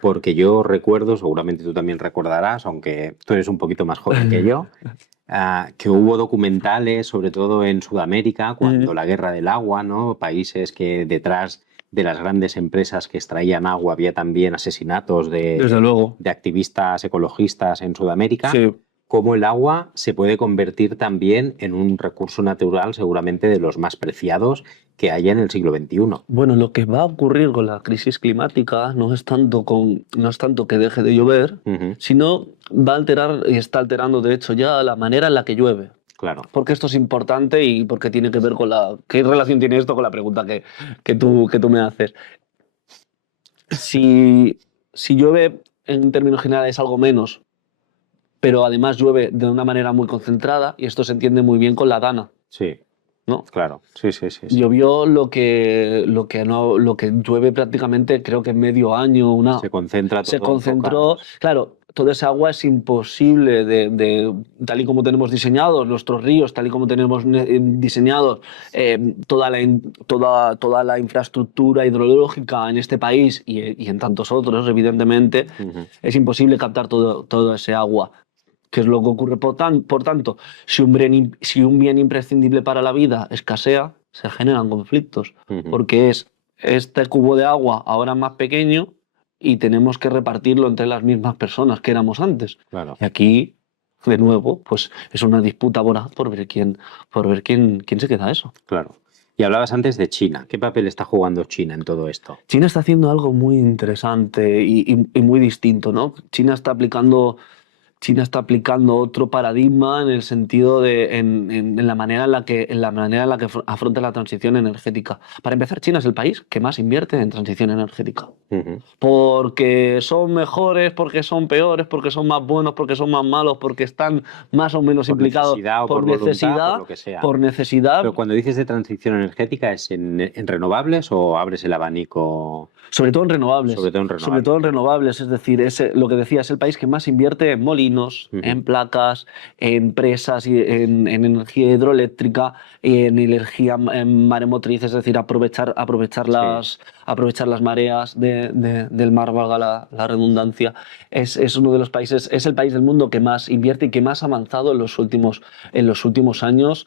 Porque yo recuerdo, seguramente tú también recordarás, aunque tú eres un poquito más joven que yo, que hubo documentales, sobre todo en Sudamérica, cuando la guerra del agua, ¿no? Países que detrás de las grandes empresas que extraían agua había también asesinatos Desde luego. de activistas ecologistas en Sudamérica. Sí. Cómo el agua se puede convertir también en un recurso natural, seguramente de los más preciados que haya en el siglo XXI. Bueno, lo que va a ocurrir con la crisis climática no es tanto que deje de llover, sino va a alterar, y está alterando de hecho ya, la manera en la que llueve. Claro. Porque esto es importante y porque tiene que ver con la... ¿Qué relación tiene esto con la pregunta que tú me haces? Si llueve en términos generales algo menos, pero además llueve de una manera muy concentrada, y esto se entiende muy bien con la Dana, Sí, ¿no? claro. Sí, sí, sí, sí. Llovió lo que llueve prácticamente, creo que en medio año, Se concentra se todo en concentró. pocas. Claro, toda esa agua es imposible tal y como tenemos diseñados nuestros ríos, tal y como tenemos diseñados toda la infraestructura hidrológica en este país y en tantos otros, evidentemente, Ujú. es imposible captar todo ese agua. ¿Qué es lo que ocurre? Por tanto, si un bien imprescindible para la vida escasea, se generan conflictos, Ujú. porque es este cubo de agua ahora más pequeño y tenemos que repartirlo entre las mismas personas que éramos antes. Claro, Y aquí, de nuevo, pues es una disputa voraz por ver quién se queda eso. claro. Y hablabas antes de China. ¿Qué papel está jugando China en todo esto? China está haciendo algo muy interesante y muy distinto, ¿no? China está aplicando otro paradigma en el sentido en la manera en la que afronta la transición energética. Para empezar, China es el país que más invierte en transición energética. Ujú. Porque son mejores, porque son peores, porque son más buenos, porque son más malos, porque están más o menos Por implicados necesidad o por por voluntad, por necesidad, lo que sea. por necesidad. Pero cuando dices de transición energética, ¿es en renovables o abres el abanico Sobre todo en sobre renovables, todo en sobre todo en renovables? renovables, es decir, lo que decía, es el país que más invierte en molinos, Ujú. en placas, en presas, en energía hidroeléctrica, en energía maremotriz, es decir, aprovechar Sí. las mareas del mar, valga la redundancia. Es uno de los países, es el país del mundo que más invierte y que más ha avanzado en los últimos años,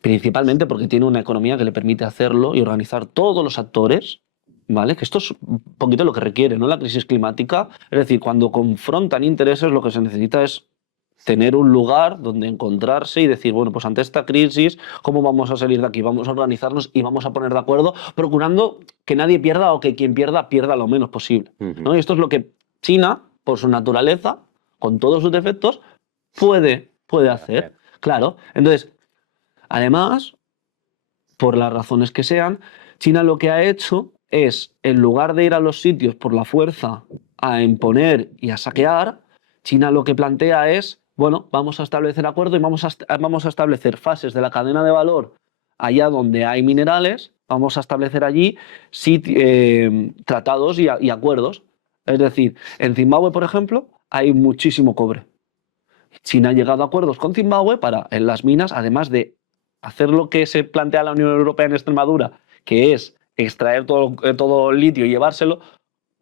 principalmente porque tiene una economía que le permite hacerlo y organizar todos los actores, ¿vale? Que esto es un poquito lo que requiere, ¿no? La crisis climática. Es decir, cuando confrontan intereses, lo que se necesita es tener un lugar donde encontrarse y decir, bueno, pues ante esta crisis, ¿cómo vamos a salir de aquí? Vamos a organizarnos y vamos a poner de acuerdo, procurando que nadie pierda o que quien pierda lo menos posible, Ujú. ¿no? Y esto es lo que China, por su naturaleza, con todos sus defectos, puede Puede hacer. hacer. Claro. Entonces, además, por las razones que sean, China lo que ha hecho es, en lugar de ir a los sitios por la fuerza a imponer y a saquear, China lo que plantea es, bueno, vamos a establecer acuerdos y vamos a establecer fases de la cadena de valor allá donde hay minerales, vamos a establecer allí tratados y acuerdos. Es decir, en Zimbabue, por ejemplo, hay muchísimo cobre. China ha llegado a acuerdos con Zimbabue para, en las minas, además de hacer lo que se plantea la Unión Europea en Extremadura, que es extraer todo el litio y llevárselo.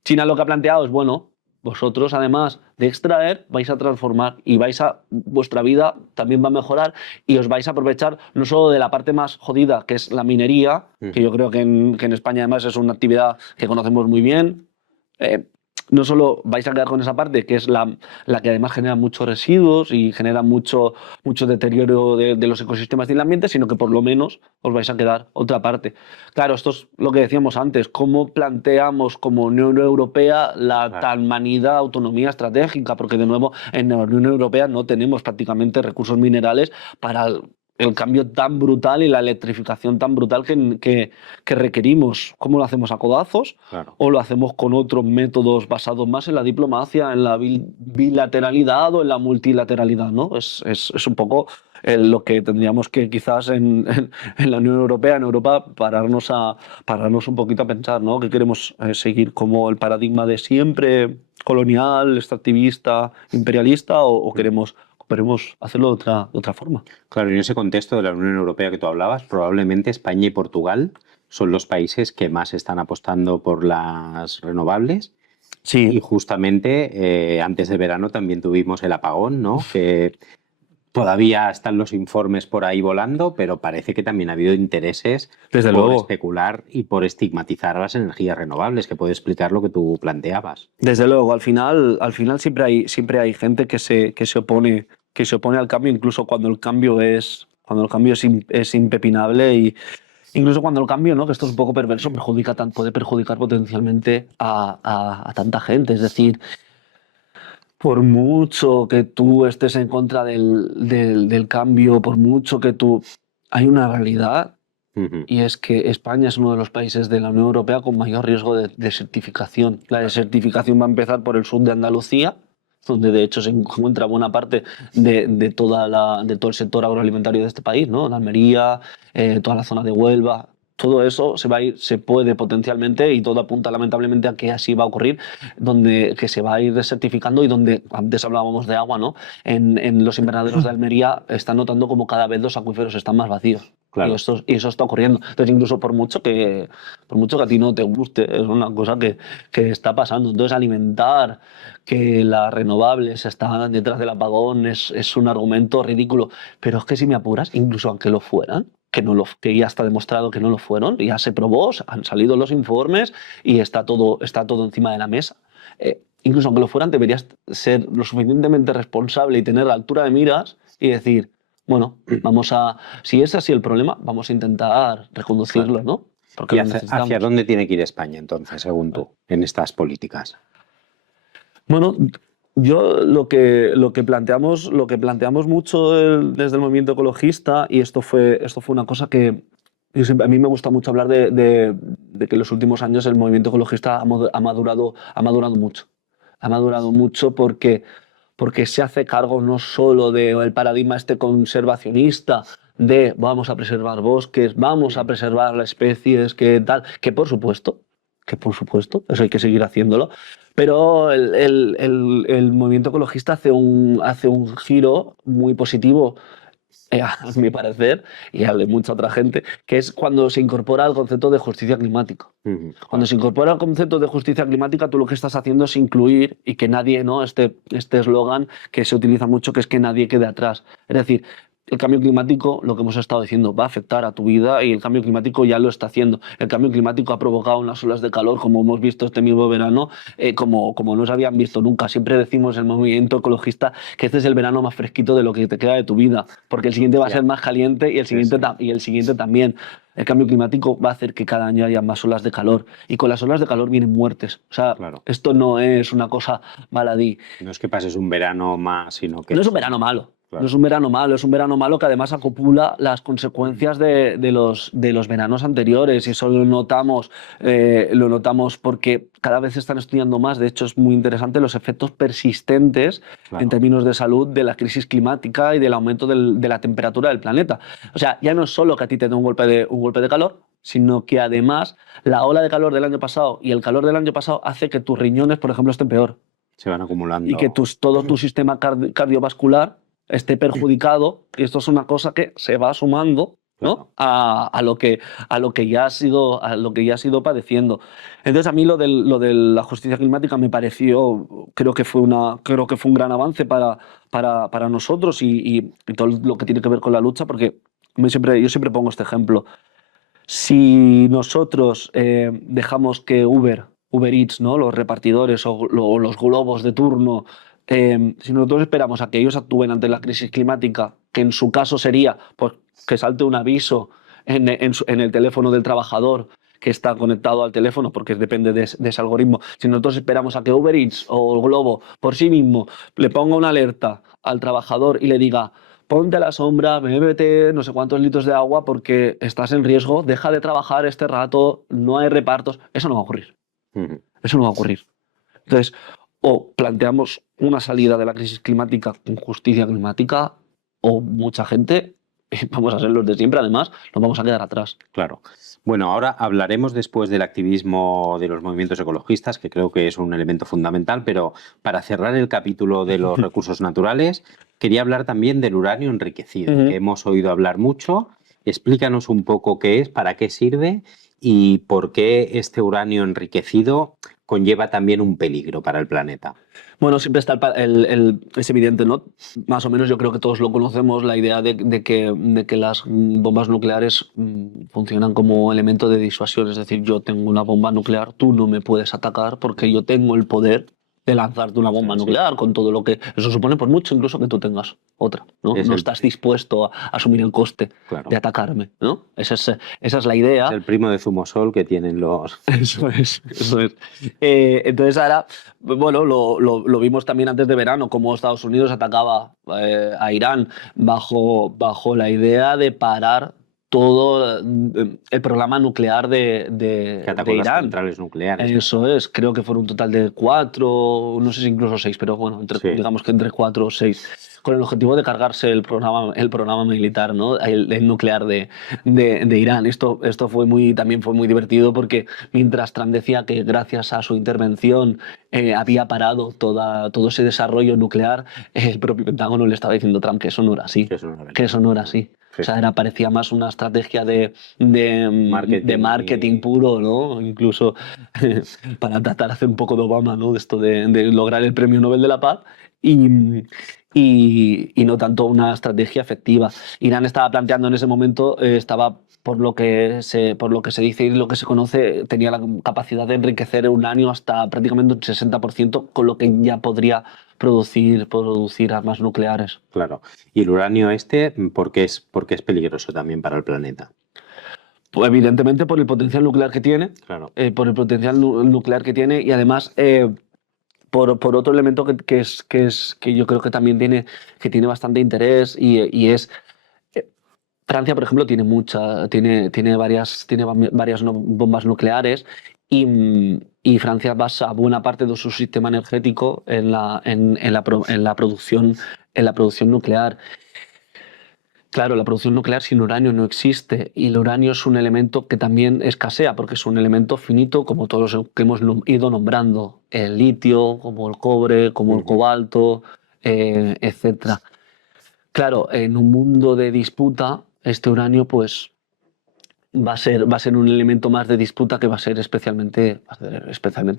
China lo que ha planteado es, bueno, vosotros además de extraer vais a transformar y vuestra vida también va a mejorar y os vais a aprovechar no solo de la parte más jodida, que es la minería, que Ujú. yo creo que en España además es una actividad que conocemos muy bien. eh, no solo vais a quedar con esa parte, que es la que además genera muchos residuos y genera mucho deterioro de los ecosistemas y del ambiente, sino que por lo menos os vais a quedar otra parte. Claro, esto es lo que decíamos antes, cómo planteamos como Unión Europea la Claro. tan manida autonomía estratégica, porque de nuevo en la Unión Europea no tenemos prácticamente recursos minerales para el cambio tan brutal y la electrificación tan brutal que requerimos. ¿Cómo lo hacemos? ¿A codazos? Claro. ¿O lo hacemos con otros métodos basados más en la diplomacia, en la bilateralidad o en la multilateralidad, ¿no? Es un poco lo que tendríamos que quizás en la Unión Europea, en Europa, pararnos un poquito a pensar, ¿no? Que queremos seguir como el paradigma de siempre colonial, extractivista, imperialista o queremos hacerlo de otra forma. Claro, y en ese contexto de la Unión Europea que tú hablabas, probablemente España y Portugal son los países que más están apostando por las renovables. Y Sí, justamente antes de verano también tuvimos el apagón, ¿no? Que todavía están los informes por ahí volando, pero parece que también ha habido intereses desde por luego. especular y por estigmatizar a las energías renovables, que puede explicar lo que tú planteabas. Desde luego, al final siempre hay gente que se opone al cambio, incluso cuando el cambio es impepinable y incluso cuando el cambio, ¿no? Que esto es un poco perverso, puede perjudicar potencialmente a tanta gente. Es decir, por mucho que tú estés en contra del cambio, por mucho que tú... Hay una realidad Ujú. y es que España es uno de los países de la Unión Europea con mayor riesgo de desertificación. La desertificación va a empezar por el sur de Andalucía, donde de hecho se encuentra buena parte de de todo el sector agroalimentario de este país, ¿no? La Almería, toda la zona de Huelva. Todo eso se va a ir, se puede potencialmente, y todo apunta lamentablemente a que así va a ocurrir, donde que se va a ir desertificando y donde antes hablábamos de agua, ¿no? En los invernaderos de Almería están notando como cada vez los acuíferos están más vacíos. Claro. Y eso está ocurriendo. Entonces, incluso por mucho que a ti no te guste, es una cosa que está pasando. Entonces, alimentar que las renovables están detrás del apagón es un argumento ridículo. Pero es que si me apuras, incluso aunque lo fueran, que ya está demostrado que no lo fueron, ya se probó, han salido los informes y está todo encima de la mesa. Incluso aunque lo fueran, deberías ser lo suficientemente responsable y tener la altura de miras y decir, bueno, si es así el problema, vamos a intentar Claro. reconducirlo, ¿no? Porque ¿Y lo hacia necesitamos. dónde tiene que ir España entonces, según tú, en estas políticas? Bueno, yo lo que planteamos mucho desde el movimiento ecologista, y esto fue una cosa que a mí me gusta mucho hablar de que en los últimos años el movimiento ecologista ha madurado mucho. Ha madurado mucho porque se hace cargo no solo del paradigma este conservacionista de vamos a preservar bosques, vamos a preservar las especies, que tal, que por supuesto, eso hay que seguir haciéndolo, pero el movimiento ecologista hace un giro muy positivo, a mi parecer, y al de mucha otra gente, que es cuando se incorpora el concepto de justicia climática. Ujú. Cuando se incorpora el concepto de justicia climática, tú lo que estás haciendo es incluir y que nadie, ¿no? Este eslogan que se utiliza mucho, que es que nadie quede atrás. Es decir, el cambio climático, lo que hemos estado diciendo, va a afectar a tu vida y el cambio climático ya lo está haciendo. El cambio climático ha provocado unas olas de calor, como hemos visto este mismo verano, como no se habían visto nunca. Siempre decimos en el movimiento ecologista que este es el verano más fresquito de lo que te queda de tu vida, porque el siguiente va a ser Ya. más caliente y Sí, sí. y el siguiente también. El cambio climático va a hacer que cada año haya más olas de calor y con las olas de calor vienen muertes. O sea, Claro. esto no es una cosa baladí. No es que pases un verano más, sino que... No es un verano malo. Claro. No es un verano malo, es un verano malo que además acopula las consecuencias de los veranos anteriores, y eso lo notamos porque cada vez se están estudiando más. De hecho, es muy interesante los efectos persistentes Claro. en términos de salud de la crisis climática y del aumento de la temperatura del planeta. O sea, ya no es solo que a ti te dé un golpe de calor, sino que además la ola de calor del año pasado y el calor del año pasado hace que tus riñones, por ejemplo, estén peor Se van acumulando. y que todo tu sistema cardiovascular esté perjudicado, y esto es una cosa que se va sumando, ¿no? Claro. a lo que ya has ido padeciendo. Entonces, a mí lo de la justicia climática me pareció, creo que fue un gran avance para nosotros y todo lo que tiene que ver con la lucha, porque yo siempre pongo este ejemplo. Si nosotros dejamos que Uber Eats, ¿no? Los repartidores o los globos de turno, si nosotros esperamos a que ellos actúen ante la crisis climática, que en su caso sería pues, que salte un aviso en el teléfono del trabajador que está conectado al teléfono, porque depende de ese algoritmo. Si nosotros esperamos a que Uber Eats o el Globo por sí mismo le ponga una alerta al trabajador y le diga: ponte a la sombra, bébete no sé cuántos litros de agua porque estás en riesgo, deja de trabajar este rato, no hay repartos, eso no va a ocurrir. Ujú. Eso no va a ocurrir. Entonces, o planteamos una salida de la crisis climática con justicia climática, o mucha gente, vamos a ser los de siempre, además, nos vamos a quedar atrás. Claro. Bueno, ahora hablaremos después del activismo de los movimientos ecologistas, que creo que es un elemento fundamental, pero para cerrar el capítulo de los recursos naturales, quería hablar también del uranio enriquecido, que hemos oído hablar mucho. Explícanos un poco qué es, para qué sirve y por qué este uranio enriquecido conlleva también un peligro para el planeta. Bueno, siempre está es evidente, ¿no? Más o menos yo creo que todos lo conocemos, la idea de que las bombas nucleares funcionan como elemento de disuasión. Es decir, yo tengo una bomba nuclear, tú no me puedes atacar porque yo tengo el poder de lanzarte una bomba Sí. nuclear, con todo lo que eso supone, por mucho incluso que tú tengas otra, ¿no? Es No el- estás dispuesto a asumir el coste Claro. de atacarme, ¿no? Esa es la Es idea. el primo de Zumosol que tienen los... Eso es, eso es. Entonces ahora, bueno, lo vimos también antes de verano, cómo Estados Unidos atacaba a Irán bajo la idea de parar todo el programa nuclear que atacó de las Irán. centrales nucleares. Eso es, creo que fueron un total de 4, no sé si incluso 6, pero bueno, Sí. digamos que entre 4 o 6, con el objetivo de cargarse el programa militar, ¿no? El nuclear de Irán. Esto también fue muy divertido porque mientras Trump decía que gracias a su intervención había parado todo ese desarrollo nuclear, el propio Pentágono le estaba diciendo a Trump que eso no era así, Que eso no era verdad. que eso no era así. Sí. O sea, parecía más una estrategia de marketing puro, ¿no? Incluso para tratar de hacer un poco de Obama, ¿no? De esto de lograr el Premio Nobel de la Paz y no tanto una estrategia efectiva. Irán estaba planteando en ese momento, estaba por lo que se dice y lo que se conoce, tenía la capacidad de enriquecer el uranio hasta prácticamente un 60%, con lo que ya podría producir armas nucleares. Claro. Y el uranio porque es peligroso también para el planeta. Pues evidentemente por el potencial nuclear que tiene, Claro. por el potencial nuclear que tiene y además por otro elemento que yo creo que también tiene bastante interés y es Francia, por ejemplo, tiene varias bombas nucleares y Francia basa buena parte de su sistema energético en la producción nuclear. Claro, la producción nuclear sin uranio no existe y el uranio es un elemento que también escasea porque es un elemento finito como todos los que hemos ido nombrando, el litio, como el cobre, como el cobalto, etc. Claro, en un mundo de disputa, este uranio pues va a ser un elemento más de disputa que va a ser especialmente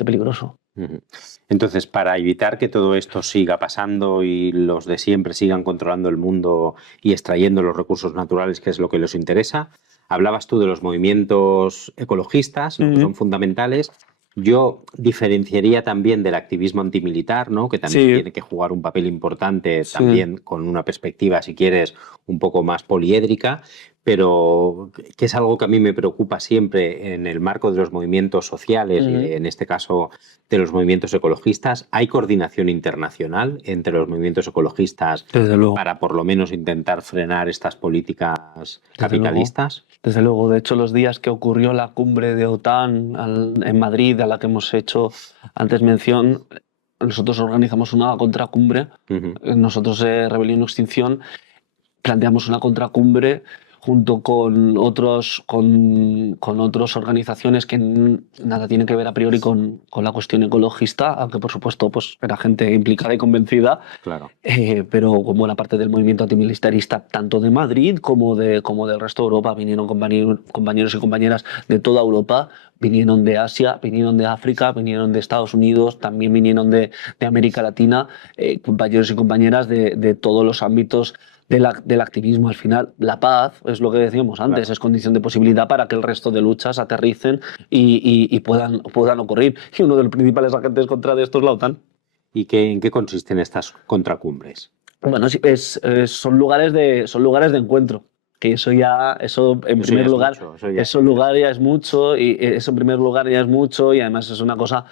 peligroso. Ujú. Entonces, para evitar que todo esto siga pasando y los de siempre sigan controlando el mundo y extrayendo los recursos naturales, que es lo que les interesa, hablabas tú de los movimientos ecologistas, ¿no? Que son fundamentales. Yo diferenciaría también del activismo antimilitar, ¿no? Que también Sí. tiene que jugar un papel importante, Sí. también con una perspectiva, si quieres, un poco más poliédrica, pero que es algo que a mí me preocupa siempre en el marco de los movimientos sociales y en este caso de los movimientos ecologistas. ¿Hay coordinación internacional entre los movimientos ecologistas Desde luego. para por lo menos intentar frenar estas políticas capitalistas? Desde luego, de hecho, los días que ocurrió la cumbre de OTAN en Madrid, a la que hemos hecho antes mención, nosotros organizamos una contracumbre, nosotros Rebelión o Extinción, planteamos una contracumbre junto con otras organizaciones que nada tienen que ver a priori con la cuestión ecologista, aunque por supuesto pues, era gente implicada y convencida, Claro. pero con buena parte del movimiento antimilitarista, tanto de Madrid como del resto de Europa. Vinieron compañeros y compañeras de toda Europa, vinieron de Asia, vinieron de África, vinieron de Estados Unidos, también vinieron de América Latina, compañeros y compañeras de todos los ámbitos del activismo. Al final, la paz, es lo que decíamos antes, Claro. es condición de posibilidad para que el resto de luchas aterricen y puedan ocurrir. Y uno de los principales agentes contra de esto es la OTAN. ¿Y en qué consisten estas contracumbres? Bueno, sí, son lugares de encuentro. Que eso en primer lugar, eso lugar ya es mucho y eso en primer lugar ya es mucho y además es una cosa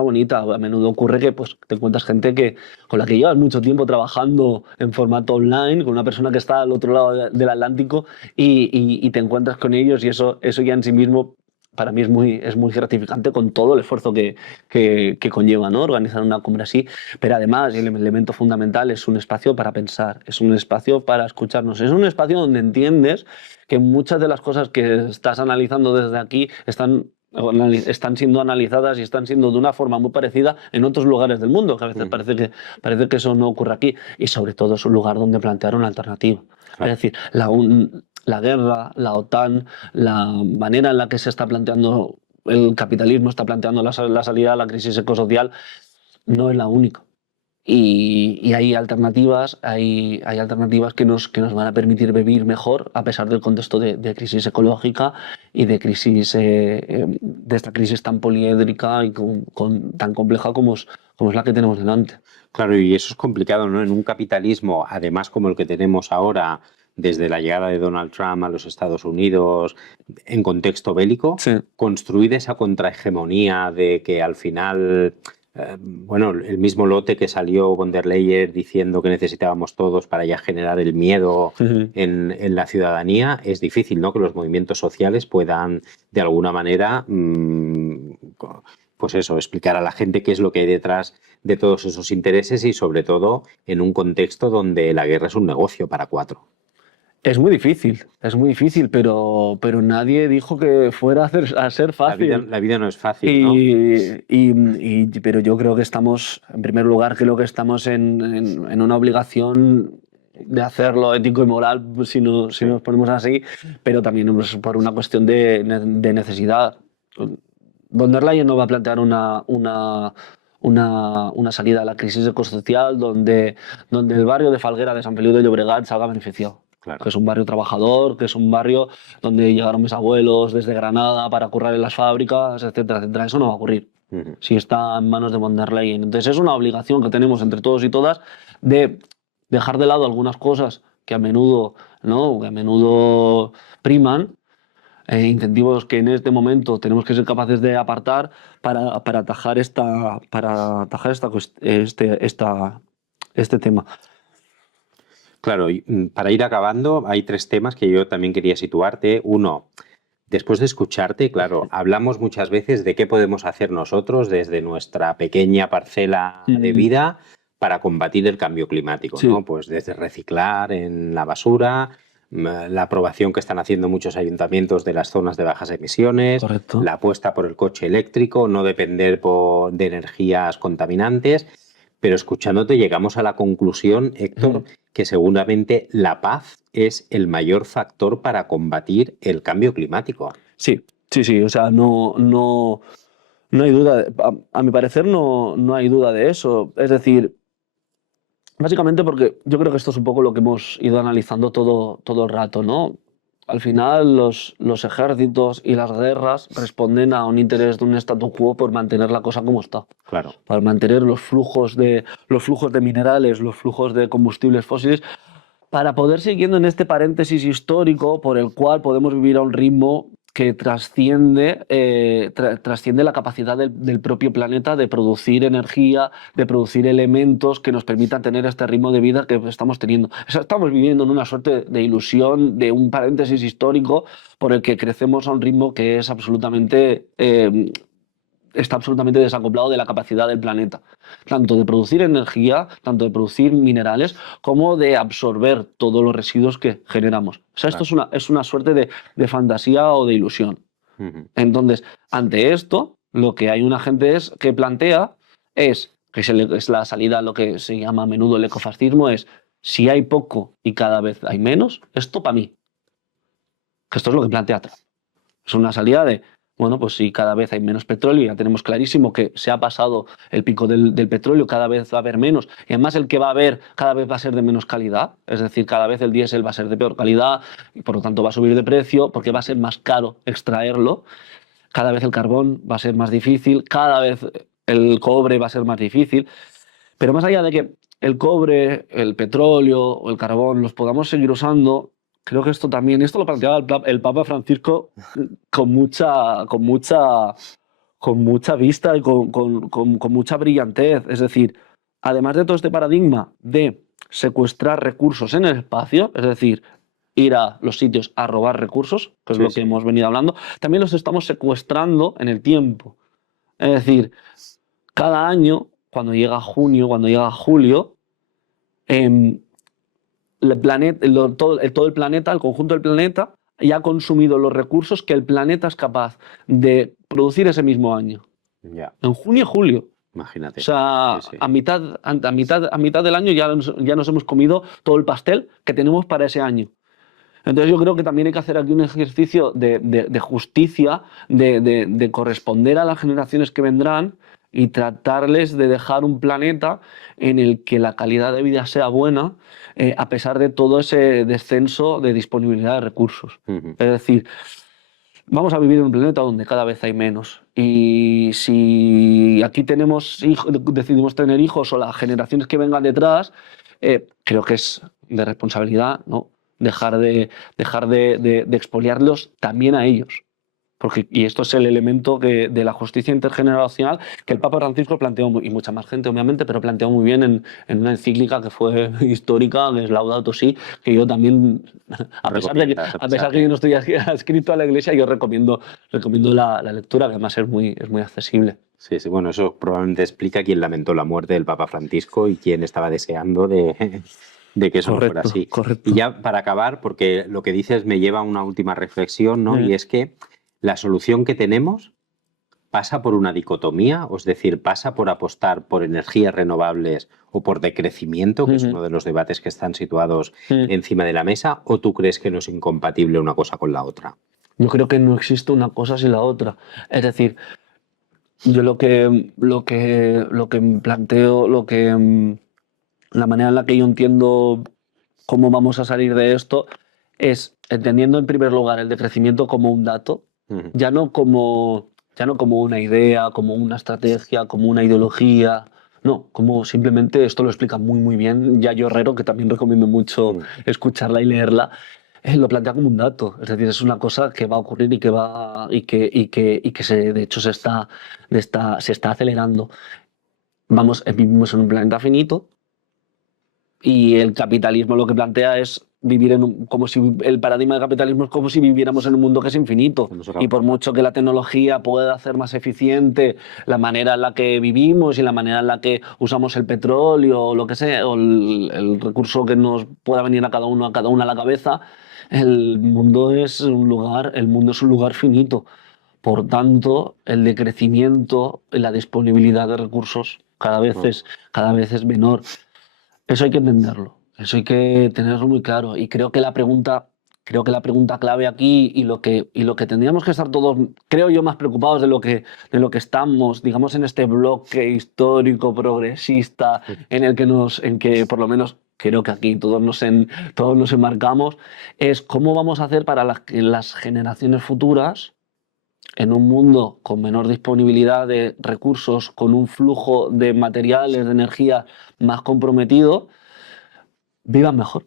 bonita. A menudo ocurre que pues te encuentras gente con la que llevas mucho tiempo trabajando en formato online, con una persona que está al otro lado del Atlántico y te encuentras con ellos y eso ya en sí mismo para mí es muy gratificante con todo el esfuerzo que conlleva, ¿no? Organizar una cumbre así. Pero además, el elemento fundamental es un espacio para pensar, es un espacio para escucharnos, es un espacio donde entiendes que muchas de las cosas que estás analizando desde aquí están siendo analizadas y están siendo de una forma muy parecida en otros lugares del mundo, que a veces parece que eso no ocurre aquí. Y sobre todo es un lugar donde plantear una alternativa. Claro. Es decir, la guerra, la OTAN, la manera en la que se está planteando el capitalismo, está planteando la salida a la crisis ecosocial, no es la única. y hay alternativas, hay alternativas que nos van a permitir vivir mejor a pesar del contexto de crisis ecológica y de crisis, de esta crisis tan poliédrica y tan compleja como es la que tenemos delante. Claro, y eso es complicado, ¿no? En un capitalismo, además como el que tenemos ahora, desde la llegada de Donald Trump a los Estados Unidos, en contexto bélico, Sí. construir esa contrahegemonía de que al final, bueno, el mismo lote que salió von der Leyen diciendo que necesitábamos todos para ya generar el miedo en la ciudadanía, es difícil, ¿no? Que los movimientos sociales puedan, de alguna manera, pues eso, explicar a la gente qué es lo que hay detrás de todos esos intereses y sobre todo en un contexto donde la guerra es un negocio para 4. Es muy difícil, pero nadie dijo que fuera a ser fácil. La vida no es fácil, ¿no? Pero yo creo que estamos, en primer lugar, creo que estamos en una obligación de hacerlo ético y moral, si nos ponemos así, pero también por una cuestión de necesidad. Von der Leyen no va a plantear una salida a la crisis ecosocial donde el barrio de Falguera de Sant Feliu de Llobregat salga beneficiado. Claro. Que es un barrio trabajador, que es un barrio donde llegaron mis abuelos desde Granada para currar en las fábricas, etcétera, etcétera. Eso no va a ocurrir si está en manos de von der Leyen. Entonces es una obligación que tenemos entre todos y todas de dejar de lado algunas cosas que a menudo, ¿no? Priman, incentivos que en este momento tenemos que ser capaces de apartar para atajar este tema. Claro, y para ir acabando, hay 3 temas que yo también quería situarte. Uno, después de escucharte, claro, hablamos muchas veces de qué podemos hacer nosotros desde nuestra pequeña parcela de vida para combatir el cambio climático, ¿no? Pues desde reciclar en la basura, la aprobación que están haciendo muchos ayuntamientos de las zonas de bajas emisiones, Correcto. La apuesta por el coche eléctrico, no depender de energías contaminantes. Pero escuchándote llegamos a la conclusión, Héctor, que seguramente la paz es el mayor factor para combatir el cambio climático. Sí. O sea, no hay duda. A mi parecer no hay duda de eso. Es decir, básicamente porque yo creo que esto es un poco lo que hemos ido analizando todo el rato, ¿no? Al final los ejércitos y las guerras responden a un interés de un statu quo por mantener la cosa como está. Claro. Para mantener los flujos de minerales, los flujos de combustibles fósiles, para poder seguir en este paréntesis histórico por el cual podemos vivir a un ritmo que trasciende la capacidad del propio planeta de producir energía, de producir elementos que nos permitan tener este ritmo de vida que estamos teniendo. Estamos viviendo en una suerte de ilusión, de un paréntesis histórico por el que crecemos a un ritmo que es está absolutamente desacoplado de la capacidad del planeta, tanto de producir energía, tanto de producir minerales, como de absorber todos los residuos que generamos. O sea, Claro. Esto es una suerte de fantasía o de ilusión. Entonces, ante esto, lo que hay una gente que plantea es, que es la salida a lo que se llama a menudo el ecofascismo, es si hay poco y cada vez hay menos, esto para mí. Que esto es lo que plantea Trump. Es una salida de, bueno, pues si cada vez hay menos petróleo, ya tenemos clarísimo que se ha pasado el pico del petróleo, cada vez va a haber menos, y además el que va a haber cada vez va a ser de menos calidad, es decir, cada vez el diésel va a ser de peor calidad y por lo tanto va a subir de precio porque va a ser más caro extraerlo, cada vez el carbón va a ser más difícil, cada vez el cobre va a ser más difícil, pero más allá de que el cobre, el petróleo o el carbón los podamos seguir usando, creo que esto lo planteaba el Papa Francisco con mucha vista y con mucha brillantez. Es decir, además de todo este paradigma de secuestrar recursos en el espacio, es decir, ir a los sitios a robar recursos, que es lo que hemos venido hablando, también los estamos secuestrando en el tiempo. Es decir, cada año, cuando llega junio, cuando llega julio, todo el planeta, el conjunto del planeta, ya ha consumido los recursos que el planeta es capaz de producir ese mismo año. Ya. En junio y julio. Imagínate. O sea, Sí. a mitad del año ya nos hemos comido todo el pastel que tenemos para ese año. Entonces yo creo que también hay que hacer aquí un ejercicio de justicia, de corresponder a las generaciones que vendrán y tratarles de dejar un planeta en el que la calidad de vida sea buena, a pesar de todo ese descenso de disponibilidad de recursos. Es decir, vamos a vivir en un planeta donde cada vez hay menos. Y si aquí tenemos hijos, decidimos tener hijos o las generaciones que vengan detrás, creo que es de responsabilidad, ¿no? dejar de expoliarlos también a ellos. Y esto es el elemento de la justicia intergeneracional que el Papa Francisco planteó, y mucha más gente obviamente, pero planteó muy bien en una encíclica que fue histórica, que es Laudato Si, que yo también, a pesar que yo no estoy adscrito a la Iglesia, yo recomiendo la lectura, que además es muy accesible. Sí, sí, bueno, eso probablemente explica quién lamentó la muerte del Papa Francisco y quién estaba deseando de que eso no fuera así. Correcto. Y ya para acabar, porque lo que dices me lleva a una última reflexión, ¿no? Y es que la solución que tenemos pasa por una dicotomía, es decir, pasa por apostar por energías renovables o por decrecimiento, que es uno de los debates que están situados encima de la mesa, ¿o tú crees que no es incompatible una cosa con la otra? Yo creo que no existe una cosa sin la otra. Es decir, yo lo que planteo, la manera en la que yo entiendo cómo vamos a salir de esto es entendiendo en primer lugar el decrecimiento como un dato, ya no como una idea, como una estrategia, como una ideología. No, como simplemente esto lo explica muy bien Yayo Herrero, que también recomiendo mucho escucharla y leerla. Lo plantea como un dato, es decir, es una cosa que va a ocurrir y que de hecho se está acelerando. Vivimos en un planeta finito y el capitalismo lo que plantea es vivir el paradigma del capitalismo es como si viviéramos en un mundo que es infinito, y por mucho que la tecnología pueda hacer más eficiente la manera en la que vivimos y la manera en la que usamos el petróleo o lo que sea, o el recurso que nos pueda venir a cada una a la cabeza, el mundo es un lugar finito. Por tanto, el decrecimiento y la disponibilidad de recursos cada vez es menor. Eso hay que entenderlo, eso hay que tenerlo muy claro. Y creo que la pregunta clave aquí y lo que tendríamos que estar todos, creo yo, más preocupados de lo que estamos, digamos, en este bloque histórico progresista en que por lo menos creo que aquí todos nos enmarcamos, es cómo vamos a hacer para que las generaciones futuras, en un mundo con menor disponibilidad de recursos, con un flujo de materiales, de energía más comprometido, vivan mejor.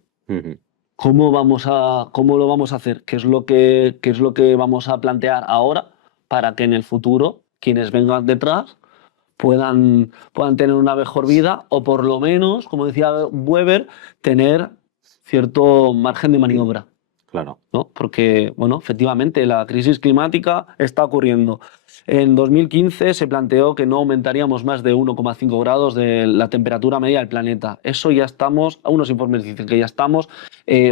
¿Cómo lo vamos a hacer? ¿Qué es lo que vamos a plantear ahora para que en el futuro quienes vengan detrás puedan tener una mejor vida, o por lo menos, como decía Weber, tener cierto margen de maniobra? Claro. ¿No? Porque, bueno, efectivamente, la crisis climática está ocurriendo. En 2015 se planteó que no aumentaríamos más de 1,5 grados de la temperatura media del planeta. Eso ya estamos, unos informes dicen que ya estamos,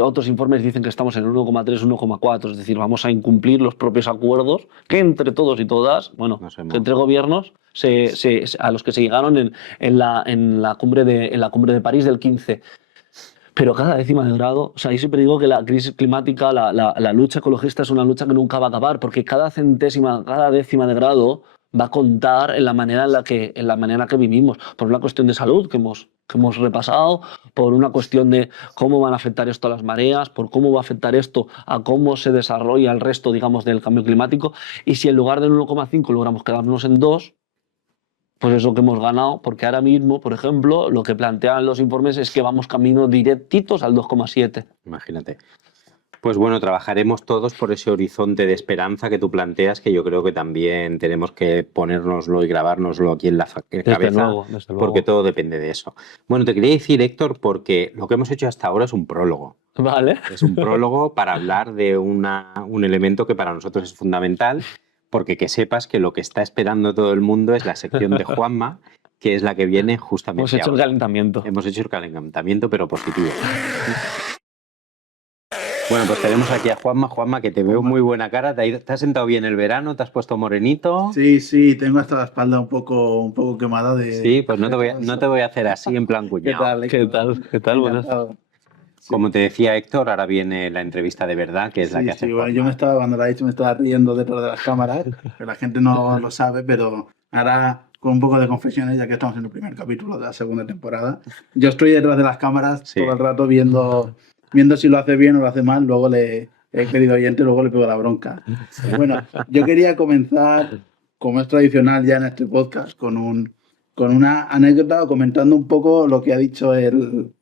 otros informes dicen que estamos en 1,3, 1,4, es decir, vamos a incumplir los propios acuerdos que entre todos y todas, que entre gobiernos, a los que se llegaron en la cumbre de París del 15. Pero cada décima de grado, o sea, yo siempre digo que la crisis climática, la lucha ecologista es una lucha que nunca va a acabar, porque cada décima de grado va a contar en la manera en la que vivimos, por una cuestión de salud que hemos repasado, por una cuestión de cómo van a afectar esto a las mareas, por cómo va a afectar esto a cómo se desarrolla el resto, digamos, del cambio climático. Y si en lugar del 1,5 logramos quedarnos en 2, pues eso que hemos ganado, porque ahora mismo, por ejemplo, lo que plantean los informes es que vamos camino directitos al 2,7. Imagínate. Pues bueno, trabajaremos todos por ese horizonte de esperanza que tú planteas, que yo creo que también tenemos que ponérnoslo y grabárnoslo aquí en la cabeza, desde luego. Porque todo depende de eso. Bueno, te quería decir, Héctor, porque lo que hemos hecho hasta ahora es un prólogo. Vale. Es un prólogo para hablar de un elemento que para nosotros es fundamental, porque que sepas que lo que está esperando todo el mundo es la sección de Juanma, que es la que viene justamente Hemos hecho ahora. el calentamiento. Hemos hecho el calentamiento, pero positivo. Bueno, pues tenemos aquí a Juanma. Juanma, que te veo muy buena cara. ¿Te has sentado bien el verano? ¿Te has puesto morenito? Sí, tengo hasta la espalda un poco quemada de... Sí, pues no te voy a hacer así en plan cuñado. ¿Qué tal? Buenas. Como te decía Héctor, ahora viene la entrevista de verdad, que es la que hace Juanma. Bueno, cuando lo ha dicho me estaba riendo detrás de las cámaras, que la gente no lo sabe, pero ahora con un poco de confesiones, ya que estamos en el primer capítulo de la segunda temporada. Yo estoy detrás de las cámaras Sí. todo el rato viendo si lo hace bien o lo hace mal. Luego querido oyente, luego le pego la bronca. Bueno, yo quería comenzar, como es tradicional ya en este podcast, con una anécdota o comentando un poco lo que ha dicho el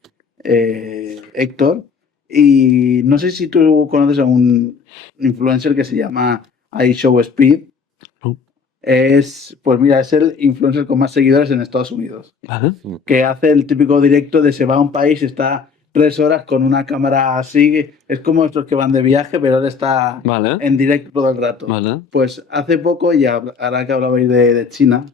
Héctor. Y no sé si tú conoces a un influencer que se llama iShowSpeed. Pues mira, es el influencer con más seguidores en Estados Unidos. Vale. Que hace el típico directo de se va a un país y está 3 horas con una cámara así. Es como estos que van de viaje, pero él está Vale. en directo todo el rato. Vale. Pues hace poco, y ahora que hablabais de China,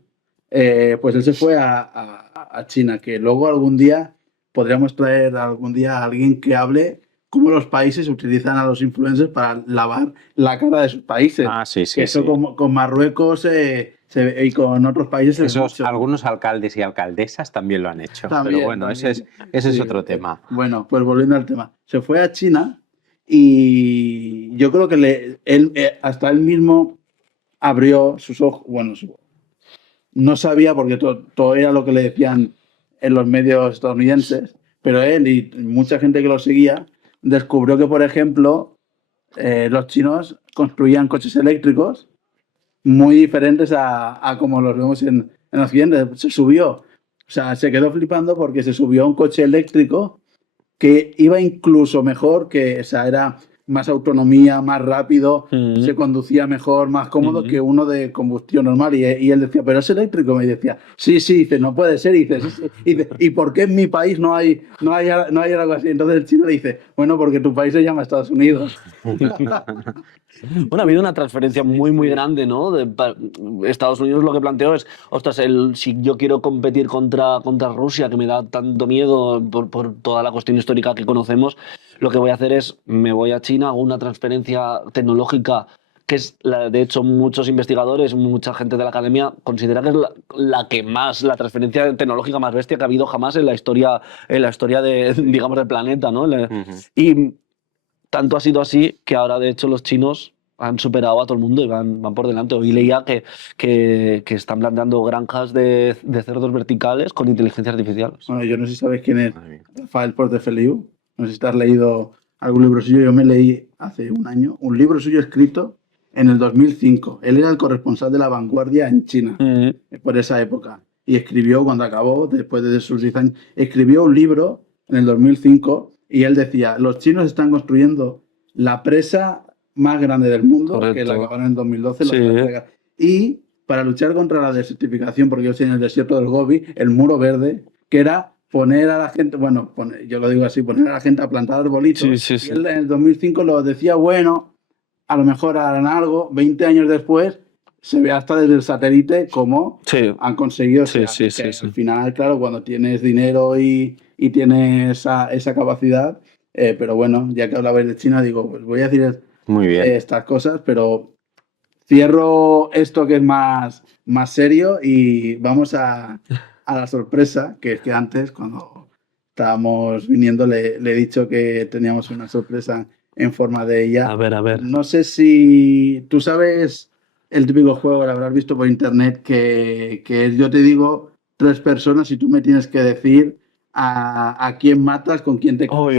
pues él se fue a China, que luego algún día podríamos traer algún día a alguien que hable cómo los países utilizan a los influencers para lavar la cara de sus países. Ah, sí, sí, Que eso sí. con Marruecos y con otros países se ve Esos, mucho. algunos alcaldes y alcaldesas también lo han hecho. También, pero bueno, ese es sí. otro tema. Bueno, pues volviendo al tema. Se fue a China y yo creo que hasta él mismo abrió sus ojos. Bueno, no sabía porque todo era lo que le decían en los medios estadounidenses, pero él y mucha gente que lo seguía descubrió que, por ejemplo, los chinos construían coches eléctricos muy diferentes a como los vemos en Occidente. Se subió, o sea, se quedó flipando porque se subió a un coche eléctrico que iba incluso mejor, o sea, era más autonomía, más rápido, se conducía mejor, más cómodo que uno de combustión normal. Y él decía, pero es eléctrico. Me decía, sí, dice, no puede ser. Y dice, sí. Y dice, ¿y por qué en mi país no hay algo así? Entonces el chino le dice, bueno, porque tu país se llama Estados Unidos. Bueno, ha habido una transferencia muy grande, ¿no? Estados Unidos lo que planteó es, ostras, si yo quiero competir contra Rusia, que me da tanto miedo por toda la cuestión histórica que conocemos, lo que voy a hacer es, me voy a China, hago una transferencia tecnológica que es, de hecho, muchos investigadores, mucha gente de la academia considera que es la transferencia tecnológica más bestia que ha habido jamás en la historia digamos, del planeta, ¿no? Y tanto ha sido así que ahora, de hecho, los chinos han superado a todo el mundo y van por delante. Hoy leía que están planteando granjas de cerdos verticales con inteligencia artificial. Bueno, yo no sé si sabes quién es Rafael Portefeuille. No sé si te has leído algún libro suyo. Yo me leí hace un año un libro suyo escrito en el 2005. Él era el corresponsal de La Vanguardia en China por esa época. Y escribió, cuando acabó, después de sus 10 años, escribió un libro en el 2005 y él decía, los chinos están construyendo la presa más grande del mundo, Correcto. que la acabaron en 2012. Sí. Y para luchar contra la desertificación, porque yo estoy en el desierto del Gobi, el muro verde, que era poner a la gente, yo lo digo así, poner a la gente a plantar arbolitos. Sí. Y él en el 2005 lo decía, bueno, a lo mejor harán algo. 20 años después se ve hasta desde el satélite cómo han conseguido. Al final, claro, cuando tienes dinero y tienes esa capacidad, pero bueno, ya que hablabais de China, digo, pues voy a decir Muy bien. Estas cosas, pero cierro esto que es más serio y vamos a la sorpresa, que es que antes, cuando estábamos viniendo, le he dicho que teníamos una sorpresa en forma de ella. A ver. No sé si tú sabes el típico juego, lo habrás visto por internet, que es, yo te digo 3 personas y tú me tienes que decir a quién matas, con quién te casas,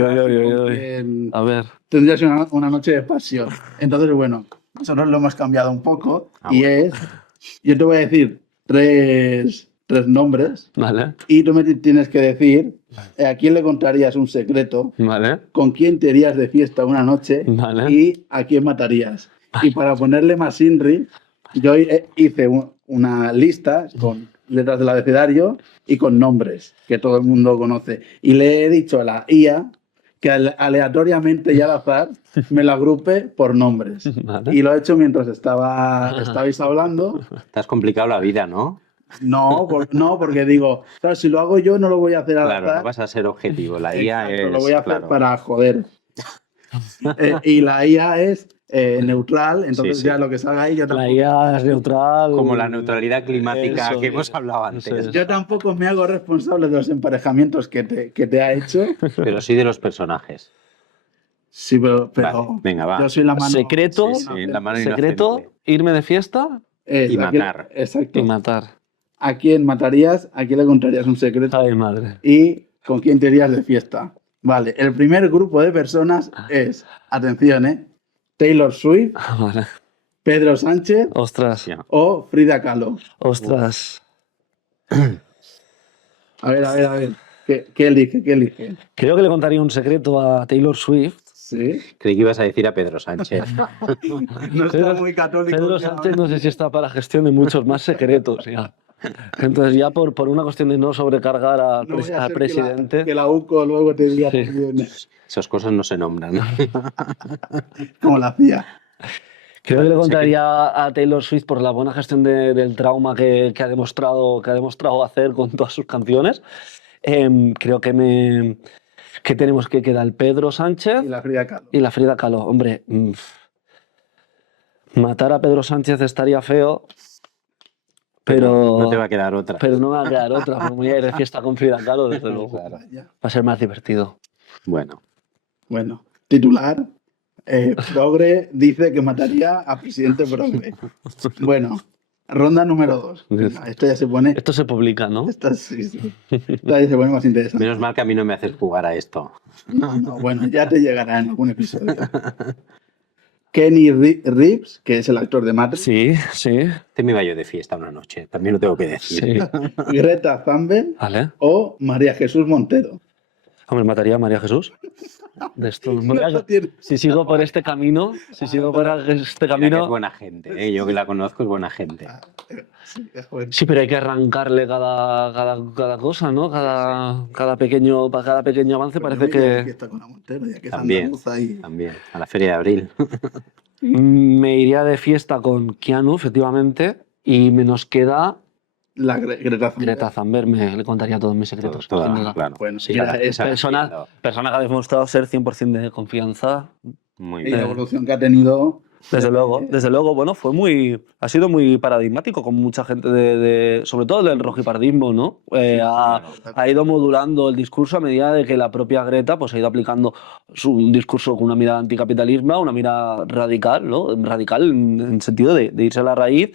A ver. tendrías una noche de pasión. Entonces, bueno, nosotros lo hemos cambiado un poco yo te voy a decir 3 nombres. Vale. Y tú me tienes que decir a quién le contarías un secreto, Vale. con quién te irías de fiesta una noche y a quién matarías. Y para ponerle más INRI, yo hice una lista con letras del abecedario y con nombres que todo el mundo conoce. Y le he dicho a la IA que aleatoriamente y al azar me la agrupe por nombres. Y lo he hecho mientras estabais hablando. Te has complicado la vida, ¿no? No, porque digo, claro, si lo hago yo no lo voy a hacer al azar. Claro, no vas a ser objetivo. La IA es... Lo voy a hacer para joder. Y la IA es neutral, entonces ya lo que salga ahí yo tampoco... La IA es neutral. Como la neutralidad climática que hemos hablado antes. Yo tampoco me hago responsable de los emparejamientos que te ha hecho. Pero sí de los personajes. Sí, pero Vale, venga, va. yo soy la mano... Secreto, la mano secreto, inocente. irme de fiesta Y matar. Exacto. y matar. ¿A quién matarías? ¿A quién le contarías un secreto? Ay, madre. ¿Y con quién te irías de fiesta? Vale, el primer grupo de personas es, atención, Taylor Swift, Vale. Pedro Sánchez Ostras. Ya. o Frida Kahlo. Ostras. A ver. ¿Qué elige? ¿Qué elige? Creo que le contaría un secreto a Taylor Swift. Sí. Creí que ibas a decir a Pedro Sánchez. No está muy católico. Pedro Sánchez no sé si está para la gestión de muchos más secretos. Ya. Entonces ya por una cuestión de no sobrecargar al No voy a al hacer presidente. que la UCO luego te diga Sí. también, Esas cosas no se nombran. como la CIA. Creo que le contaría a Taylor Swift por la buena gestión del trauma que ha demostrado hacer con todas sus canciones. Creo que tenemos que quedar el Pedro Sánchez Y la Frida Kahlo. y la Frida Kahlo. Hombre, matar a Pedro Sánchez estaría feo, pero no te va a quedar otra. pero no me va a quedar otra. Porque me voy a ir de fiesta con Frida Kahlo, desde luego. Claro. Vaya. Va a ser más divertido. Bueno, Bueno, titular. Progre dice que mataría a presidente Progre. Bueno, ronda número 2. Esto ya se pone. Esto se publica, ¿no? Esta ya se pone más interesante. menos mal que a mí no me haces jugar a esto. No, bueno, ya te llegará en algún episodio. Kenny Reeves, que es el actor de Matrix. Sí, sí, Te me iba yo de fiesta una noche, también lo tengo que decir. sí. Greta Thunberg Vale. o María Jesús Montero. Hombre, mataría a María Jesús. De esto. No tiene- Si sigo por este camino, Mira que es buena gente, ¿eh? Yo que la conozco es buena gente. Sí, es bueno. Sí, pero hay que arrancarle cada cosa, ¿no? Cada pequeño avance Pues parece yo me iría de que... fiesta con la Montero, ya que es También, andaluza y... también, a la feria de abril. Me iría de fiesta con Keanu, efectivamente, y me nos queda La Greta Thunberg. Greta Thunberg, le contaría todos mis secretos. Toda, sin duda. claro. Bueno, Sí, mira, es esa- persona que ha demostrado ser 100% de confianza. Muy y la bien. evolución que ha tenido... Desde luego, bueno, ha sido muy paradigmático con mucha gente sobre todo del rojipardismo, ¿no? Ha ido modulando el discurso a medida de que la propia Greta pues ha ido aplicando un discurso con una mirada anticapitalismo, una mirada radical, ¿no? Radical en el sentido de irse a la raíz,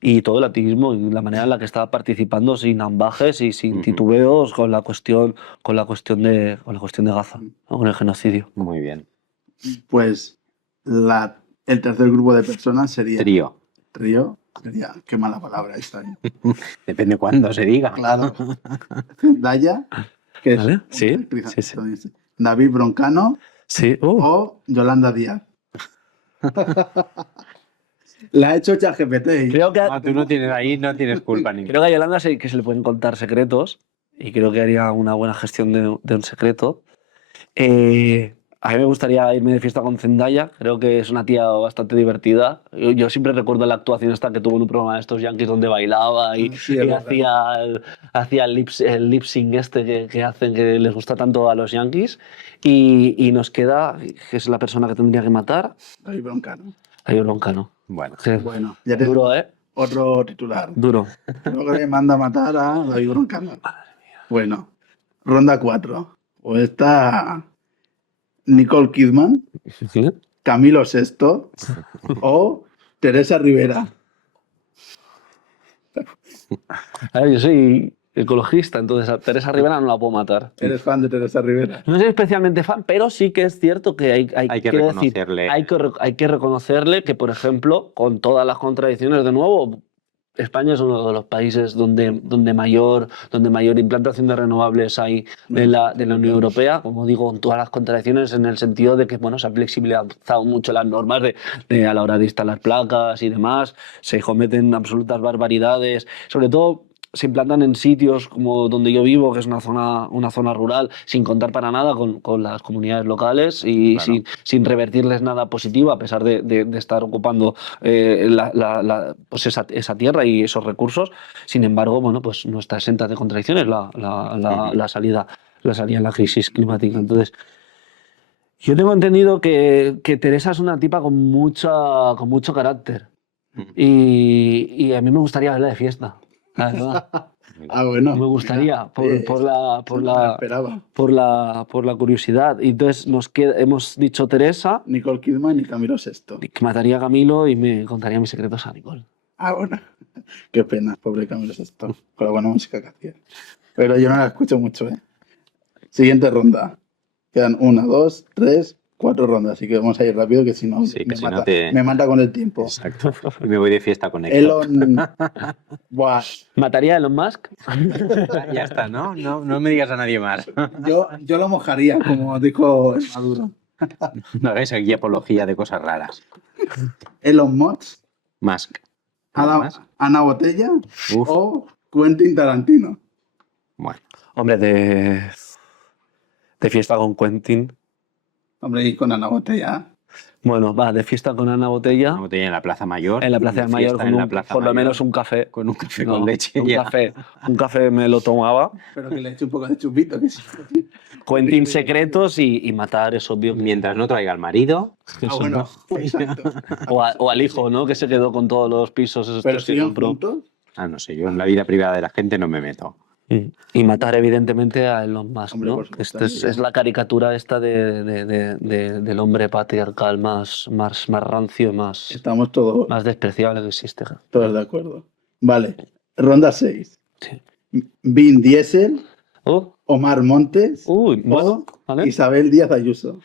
y todo el activismo y la manera en la que está participando sin ambajes y sin titubeos con la cuestión de Gaza, ¿no? Con el genocidio. Muy bien. Pues el tercer grupo de personas sería... Trío. Trío. Sería... Qué mala palabra esta. Depende cuándo se diga. Claro. Zendaya, que es ¿Vale? una Sí, actriz sí. estadounidense. David Broncano Sí, o Yolanda Díaz. La ha hecho ChatGPT. creo que Tú no tienes culpa ninguna. Creo que a Yolanda que se le pueden contar secretos, y creo que haría una buena gestión de un secreto. A mí me gustaría irme de fiesta con Zendaya, creo que es una tía bastante divertida. Yo siempre recuerdo la actuación esta que tuvo en un programa de estos Yankees donde bailaba y, Sí, es y verdad. hacía el lip sync este que hacen, que les gusta tanto a los Yankees. Y nos queda, que es la persona que tendría que matar, David Broncano. a Broncano. Bueno, Bueno, ya te Duro, ¿eh? otro titular. Duro. Creo que le manda a matar a David Broncano. Bueno, ronda 4. O está Nicole Kidman, ¿Sí? Camilo VI o Teresa Rivera. A ver, yo soy ecologista, entonces a Teresa Rivera no la puedo matar. ¿Eres fan de Teresa Rivera? No soy especialmente fan, pero sí que es cierto que hay Hay que quiero decir, reconocerle. hay que reconocerle que, por ejemplo, con todas las contradicciones, de nuevo, España es uno de los países donde mayor implantación de renovables hay de la Unión Europea, como digo, con todas las contradicciones, en el sentido de que bueno, se han flexibilizado mucho las normas a la hora de instalar placas y demás, se cometen absolutas barbaridades, sobre todo se implantan en sitios como donde yo vivo, que es una zona rural, sin contar para nada con las comunidades locales y Claro. sin revertirles nada positivo, a pesar de estar ocupando pues esa tierra y esos recursos. Sin embargo, bueno, pues no está exenta de contradicciones la salida en la crisis climática. Entonces, yo tengo entendido que Teresa es una tipa con mucho carácter y a mí me gustaría verla de fiesta. La verdad. Ah, bueno. Me gustaría, por la curiosidad. Y entonces hemos dicho Teresa, Nicole Kidman y Camilo VI. que mataría a Camilo y me contaría mis secretos a Nicole. Ah, bueno. Qué pena, pobre Camilo Sesto, con la buena música que hacía. Pero yo no la escucho mucho, ¿eh? Siguiente ronda. Quedan 1, 2, 3, 4 rondas, así que vamos a ir rápido, que si no, Sí, que me si no mata, te- me mata con el tiempo. Exacto. Y me voy de fiesta con Héctor. Elon... Buah, ¿Mataría a Elon Musk? Ya está, ¿no? No me digas a nadie más. yo lo mojaría, como dijo Maduro. No hagáis aquí apología de cosas raras. Elon Musk, Musk. ¿Algo más? Ana Botella Uf. o Quentin Tarantino. Bueno, Hombre, de fiesta con Quentin. Hombre, y con Ana Botella. Bueno, va, de fiesta con Ana Botella. una botella en la Plaza Mayor. En la Plaza de Mayor, fiesta con en la un- Plaza por lo Mayor, menos un café. con un café No, con leche. Un ya. café me lo tomaba. Pero que le eche un poco de chupito. Que sí. Quentin secretos y matar, es obvio. Mientras no traiga al marido. Ah, bueno, exacto. O al hijo, ¿no? Que se quedó con todos los pisos esos Pero que siguen compró. juntos. Ah, no sé, yo en la vida privada de la gente no me meto. Y matar, evidentemente, a Elon Musk, Hombre, ¿no? por supuesto. Esta es la caricatura esta del hombre patriarcal más rancio y más Estamos todos despreciable que existe. de acuerdo. Vale, ronda 6. Sí. Vin Diesel, Oh, Omar Montes uy, bueno, o ¿vale? Isabel Díaz Ayuso.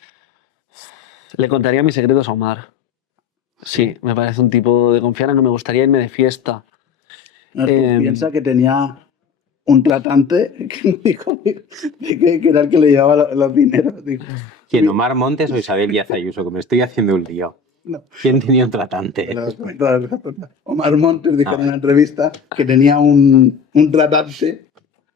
Le contaría mis secretos a Omar. Sí, me parece un tipo de confianza que me gustaría irme de fiesta. No, tú Em, piensa que tenía un tratante que dijo que era el que le llevaba los dineros. Dijo, ¿Quién, Omar Montes o Isabel Díaz Ayuso? Que me estoy haciendo un lío. no, ¿Quién tenía un tratante? pero Omar Montes dijo Ah, en una entrevista que tenía un tratante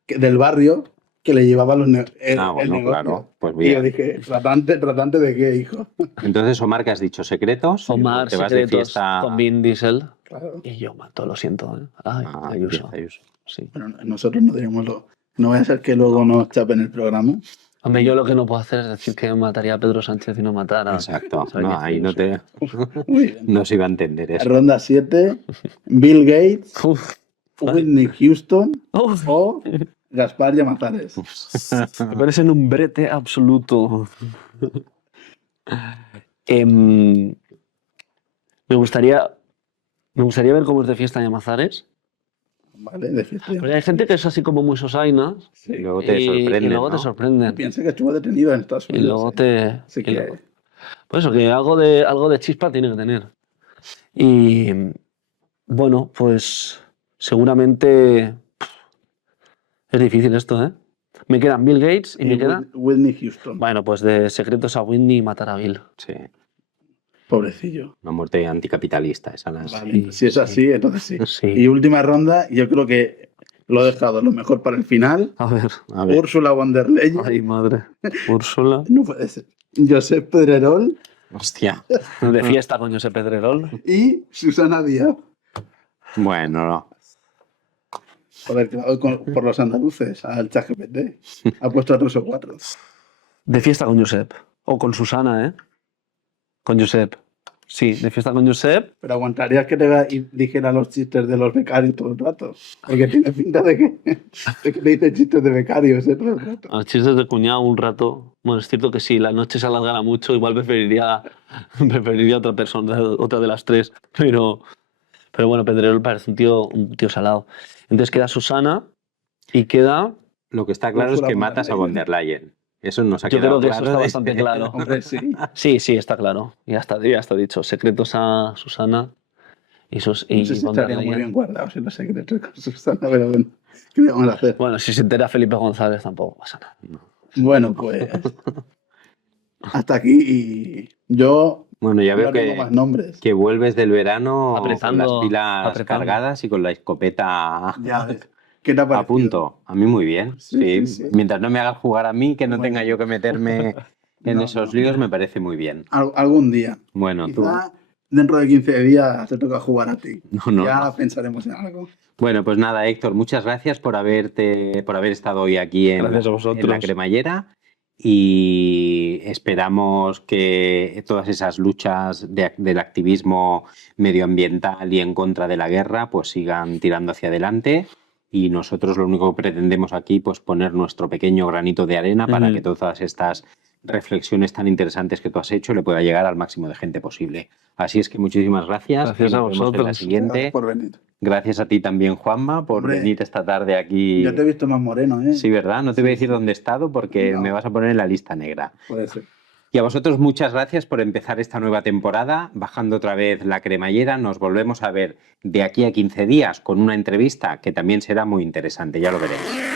del barrio que le llevaba el Ah, bueno, negocio. claro. Pues Y yo bien. dije, ¿tratante de qué, hijo? Entonces, Omar, ¿qué has dicho? ¿Secretos? Omar, ¿Te vas de secretos fiesta? con Vin Diesel. Claro. Y yo mato, lo siento. ¿eh? Ay, Ah, Ayuso. Díaz Ayuso. Sí. Bueno, nosotros no tenemos lo... No vaya a ser que luego nos chapen el programa. Hombre, yo lo que no puedo hacer es decir que mataría a Pedro Sánchez y no matara. Exacto. ¿Sabes No, qué? ahí no te... Muy bien. No se iba a entender eso. Ronda 7, Bill Gates, Uf, Whitney Houston uf, o Gaspar Llamazares. me parece un brete absoluto. Em, me gustaría ver cómo es de fiesta en Llamazares. Vale, de fiesta. Porque hay gente que es así como muy sosaina Y Sí. luego te y sorprenden, luego te ¿no? sorprenden. Piensa que estuvo detenido en Estados Y Unidos. luego ¿eh? te... Así y que luego- Por eso, que algo de chispa tiene que tener. Y bueno, pues seguramente es difícil esto, ¿eh? Me quedan Bill Gates y me queda... Whitney Houston. Bueno, pues de secretos a Whitney y matar a Bill. Sí. Pobrecillo. Una muerte anticapitalista. Esa las... Vale, Sí, si es así, entonces sí. Sí. Y última ronda, yo creo que lo he dejado lo mejor para el final. A ver. A ver. Úrsula von der Leyen. Ay, madre. Úrsula. No puede ser. Josep Pedrerol Hostia. De fiesta con Josep Pedrerol. y Susana Díaz. Bueno, no. Joder, claro, por los andaluces, al ChatGPT. Ha puesto a 3 o 4. De fiesta con Josep. O con Susana, ¿eh? Con Josep. Sí, de fiesta con Josep. Pero aguantarías que te dijera los chistes de los becarios todo el rato. Porque tiene pinta de que te dice chistes de becarios todo el rato. A los chistes de cuñado un rato. Bueno, es cierto que si la noche se alargara mucho, igual preferiría otra persona, otra de las tres. Pero bueno, Pedrerol parece un tío salado. Entonces queda Susana y queda... Lo que está claro es Úrsula que von der matas a von der Leyen. Eso nos ha Yo quedado creo que eso claro. está bastante claro. Hombre, sí. Sí, está claro. Ya está dicho. Secretos a Susana y sus... No sé si von der estarían muy Leyen. bien guardados en los secretos con Susana, pero bueno, ¿qué le vamos a hacer? Bueno, si se entera Felipe González tampoco pasa nada. Bueno, pues hasta aquí y yo Bueno, ya no veo tengo más nombres. que vuelves del verano Apretando, con las pilas apretando. cargadas y con la escopeta Ya ves. ¿Qué te ha a parecido? punto. A mí muy bien. Sí, Sí, sí. Mientras no me hagas jugar a mí, que no Bueno. tenga yo que meterme en No, esos no. líos, me parece muy bien. Algún día. Bueno, tú... Quizá dentro de 15 días te toca jugar a ti. No, Ya no. pensaremos en algo. Bueno, pues nada, Héctor, muchas gracias por haber estado hoy aquí Gracias a vosotros. en la cremallera y esperamos que todas esas luchas del activismo medioambiental y en contra de la guerra pues sigan tirando hacia adelante y nosotros lo único que pretendemos aquí pues poner nuestro pequeño granito de arena para Ujú. que todas estas reflexiones tan interesantes que tú has hecho le pueda llegar al máximo de gente posible. Así es que muchísimas gracias. Gracias y a nos vemos en la vosotros. siguiente. Gracias por venir. Gracias a ti también, Juanma, por Hombre, venir esta tarde aquí. Yo te he visto más moreno, ¿eh? Sí, ¿verdad? No te voy a decir Sí. dónde he estado porque No. me vas a poner en la lista negra. Puede ser. Y a vosotros muchas gracias por empezar esta nueva temporada, bajando otra vez la cremallera. Nos volvemos a ver de aquí a 15 días con una entrevista que también será muy interesante, ya lo veremos.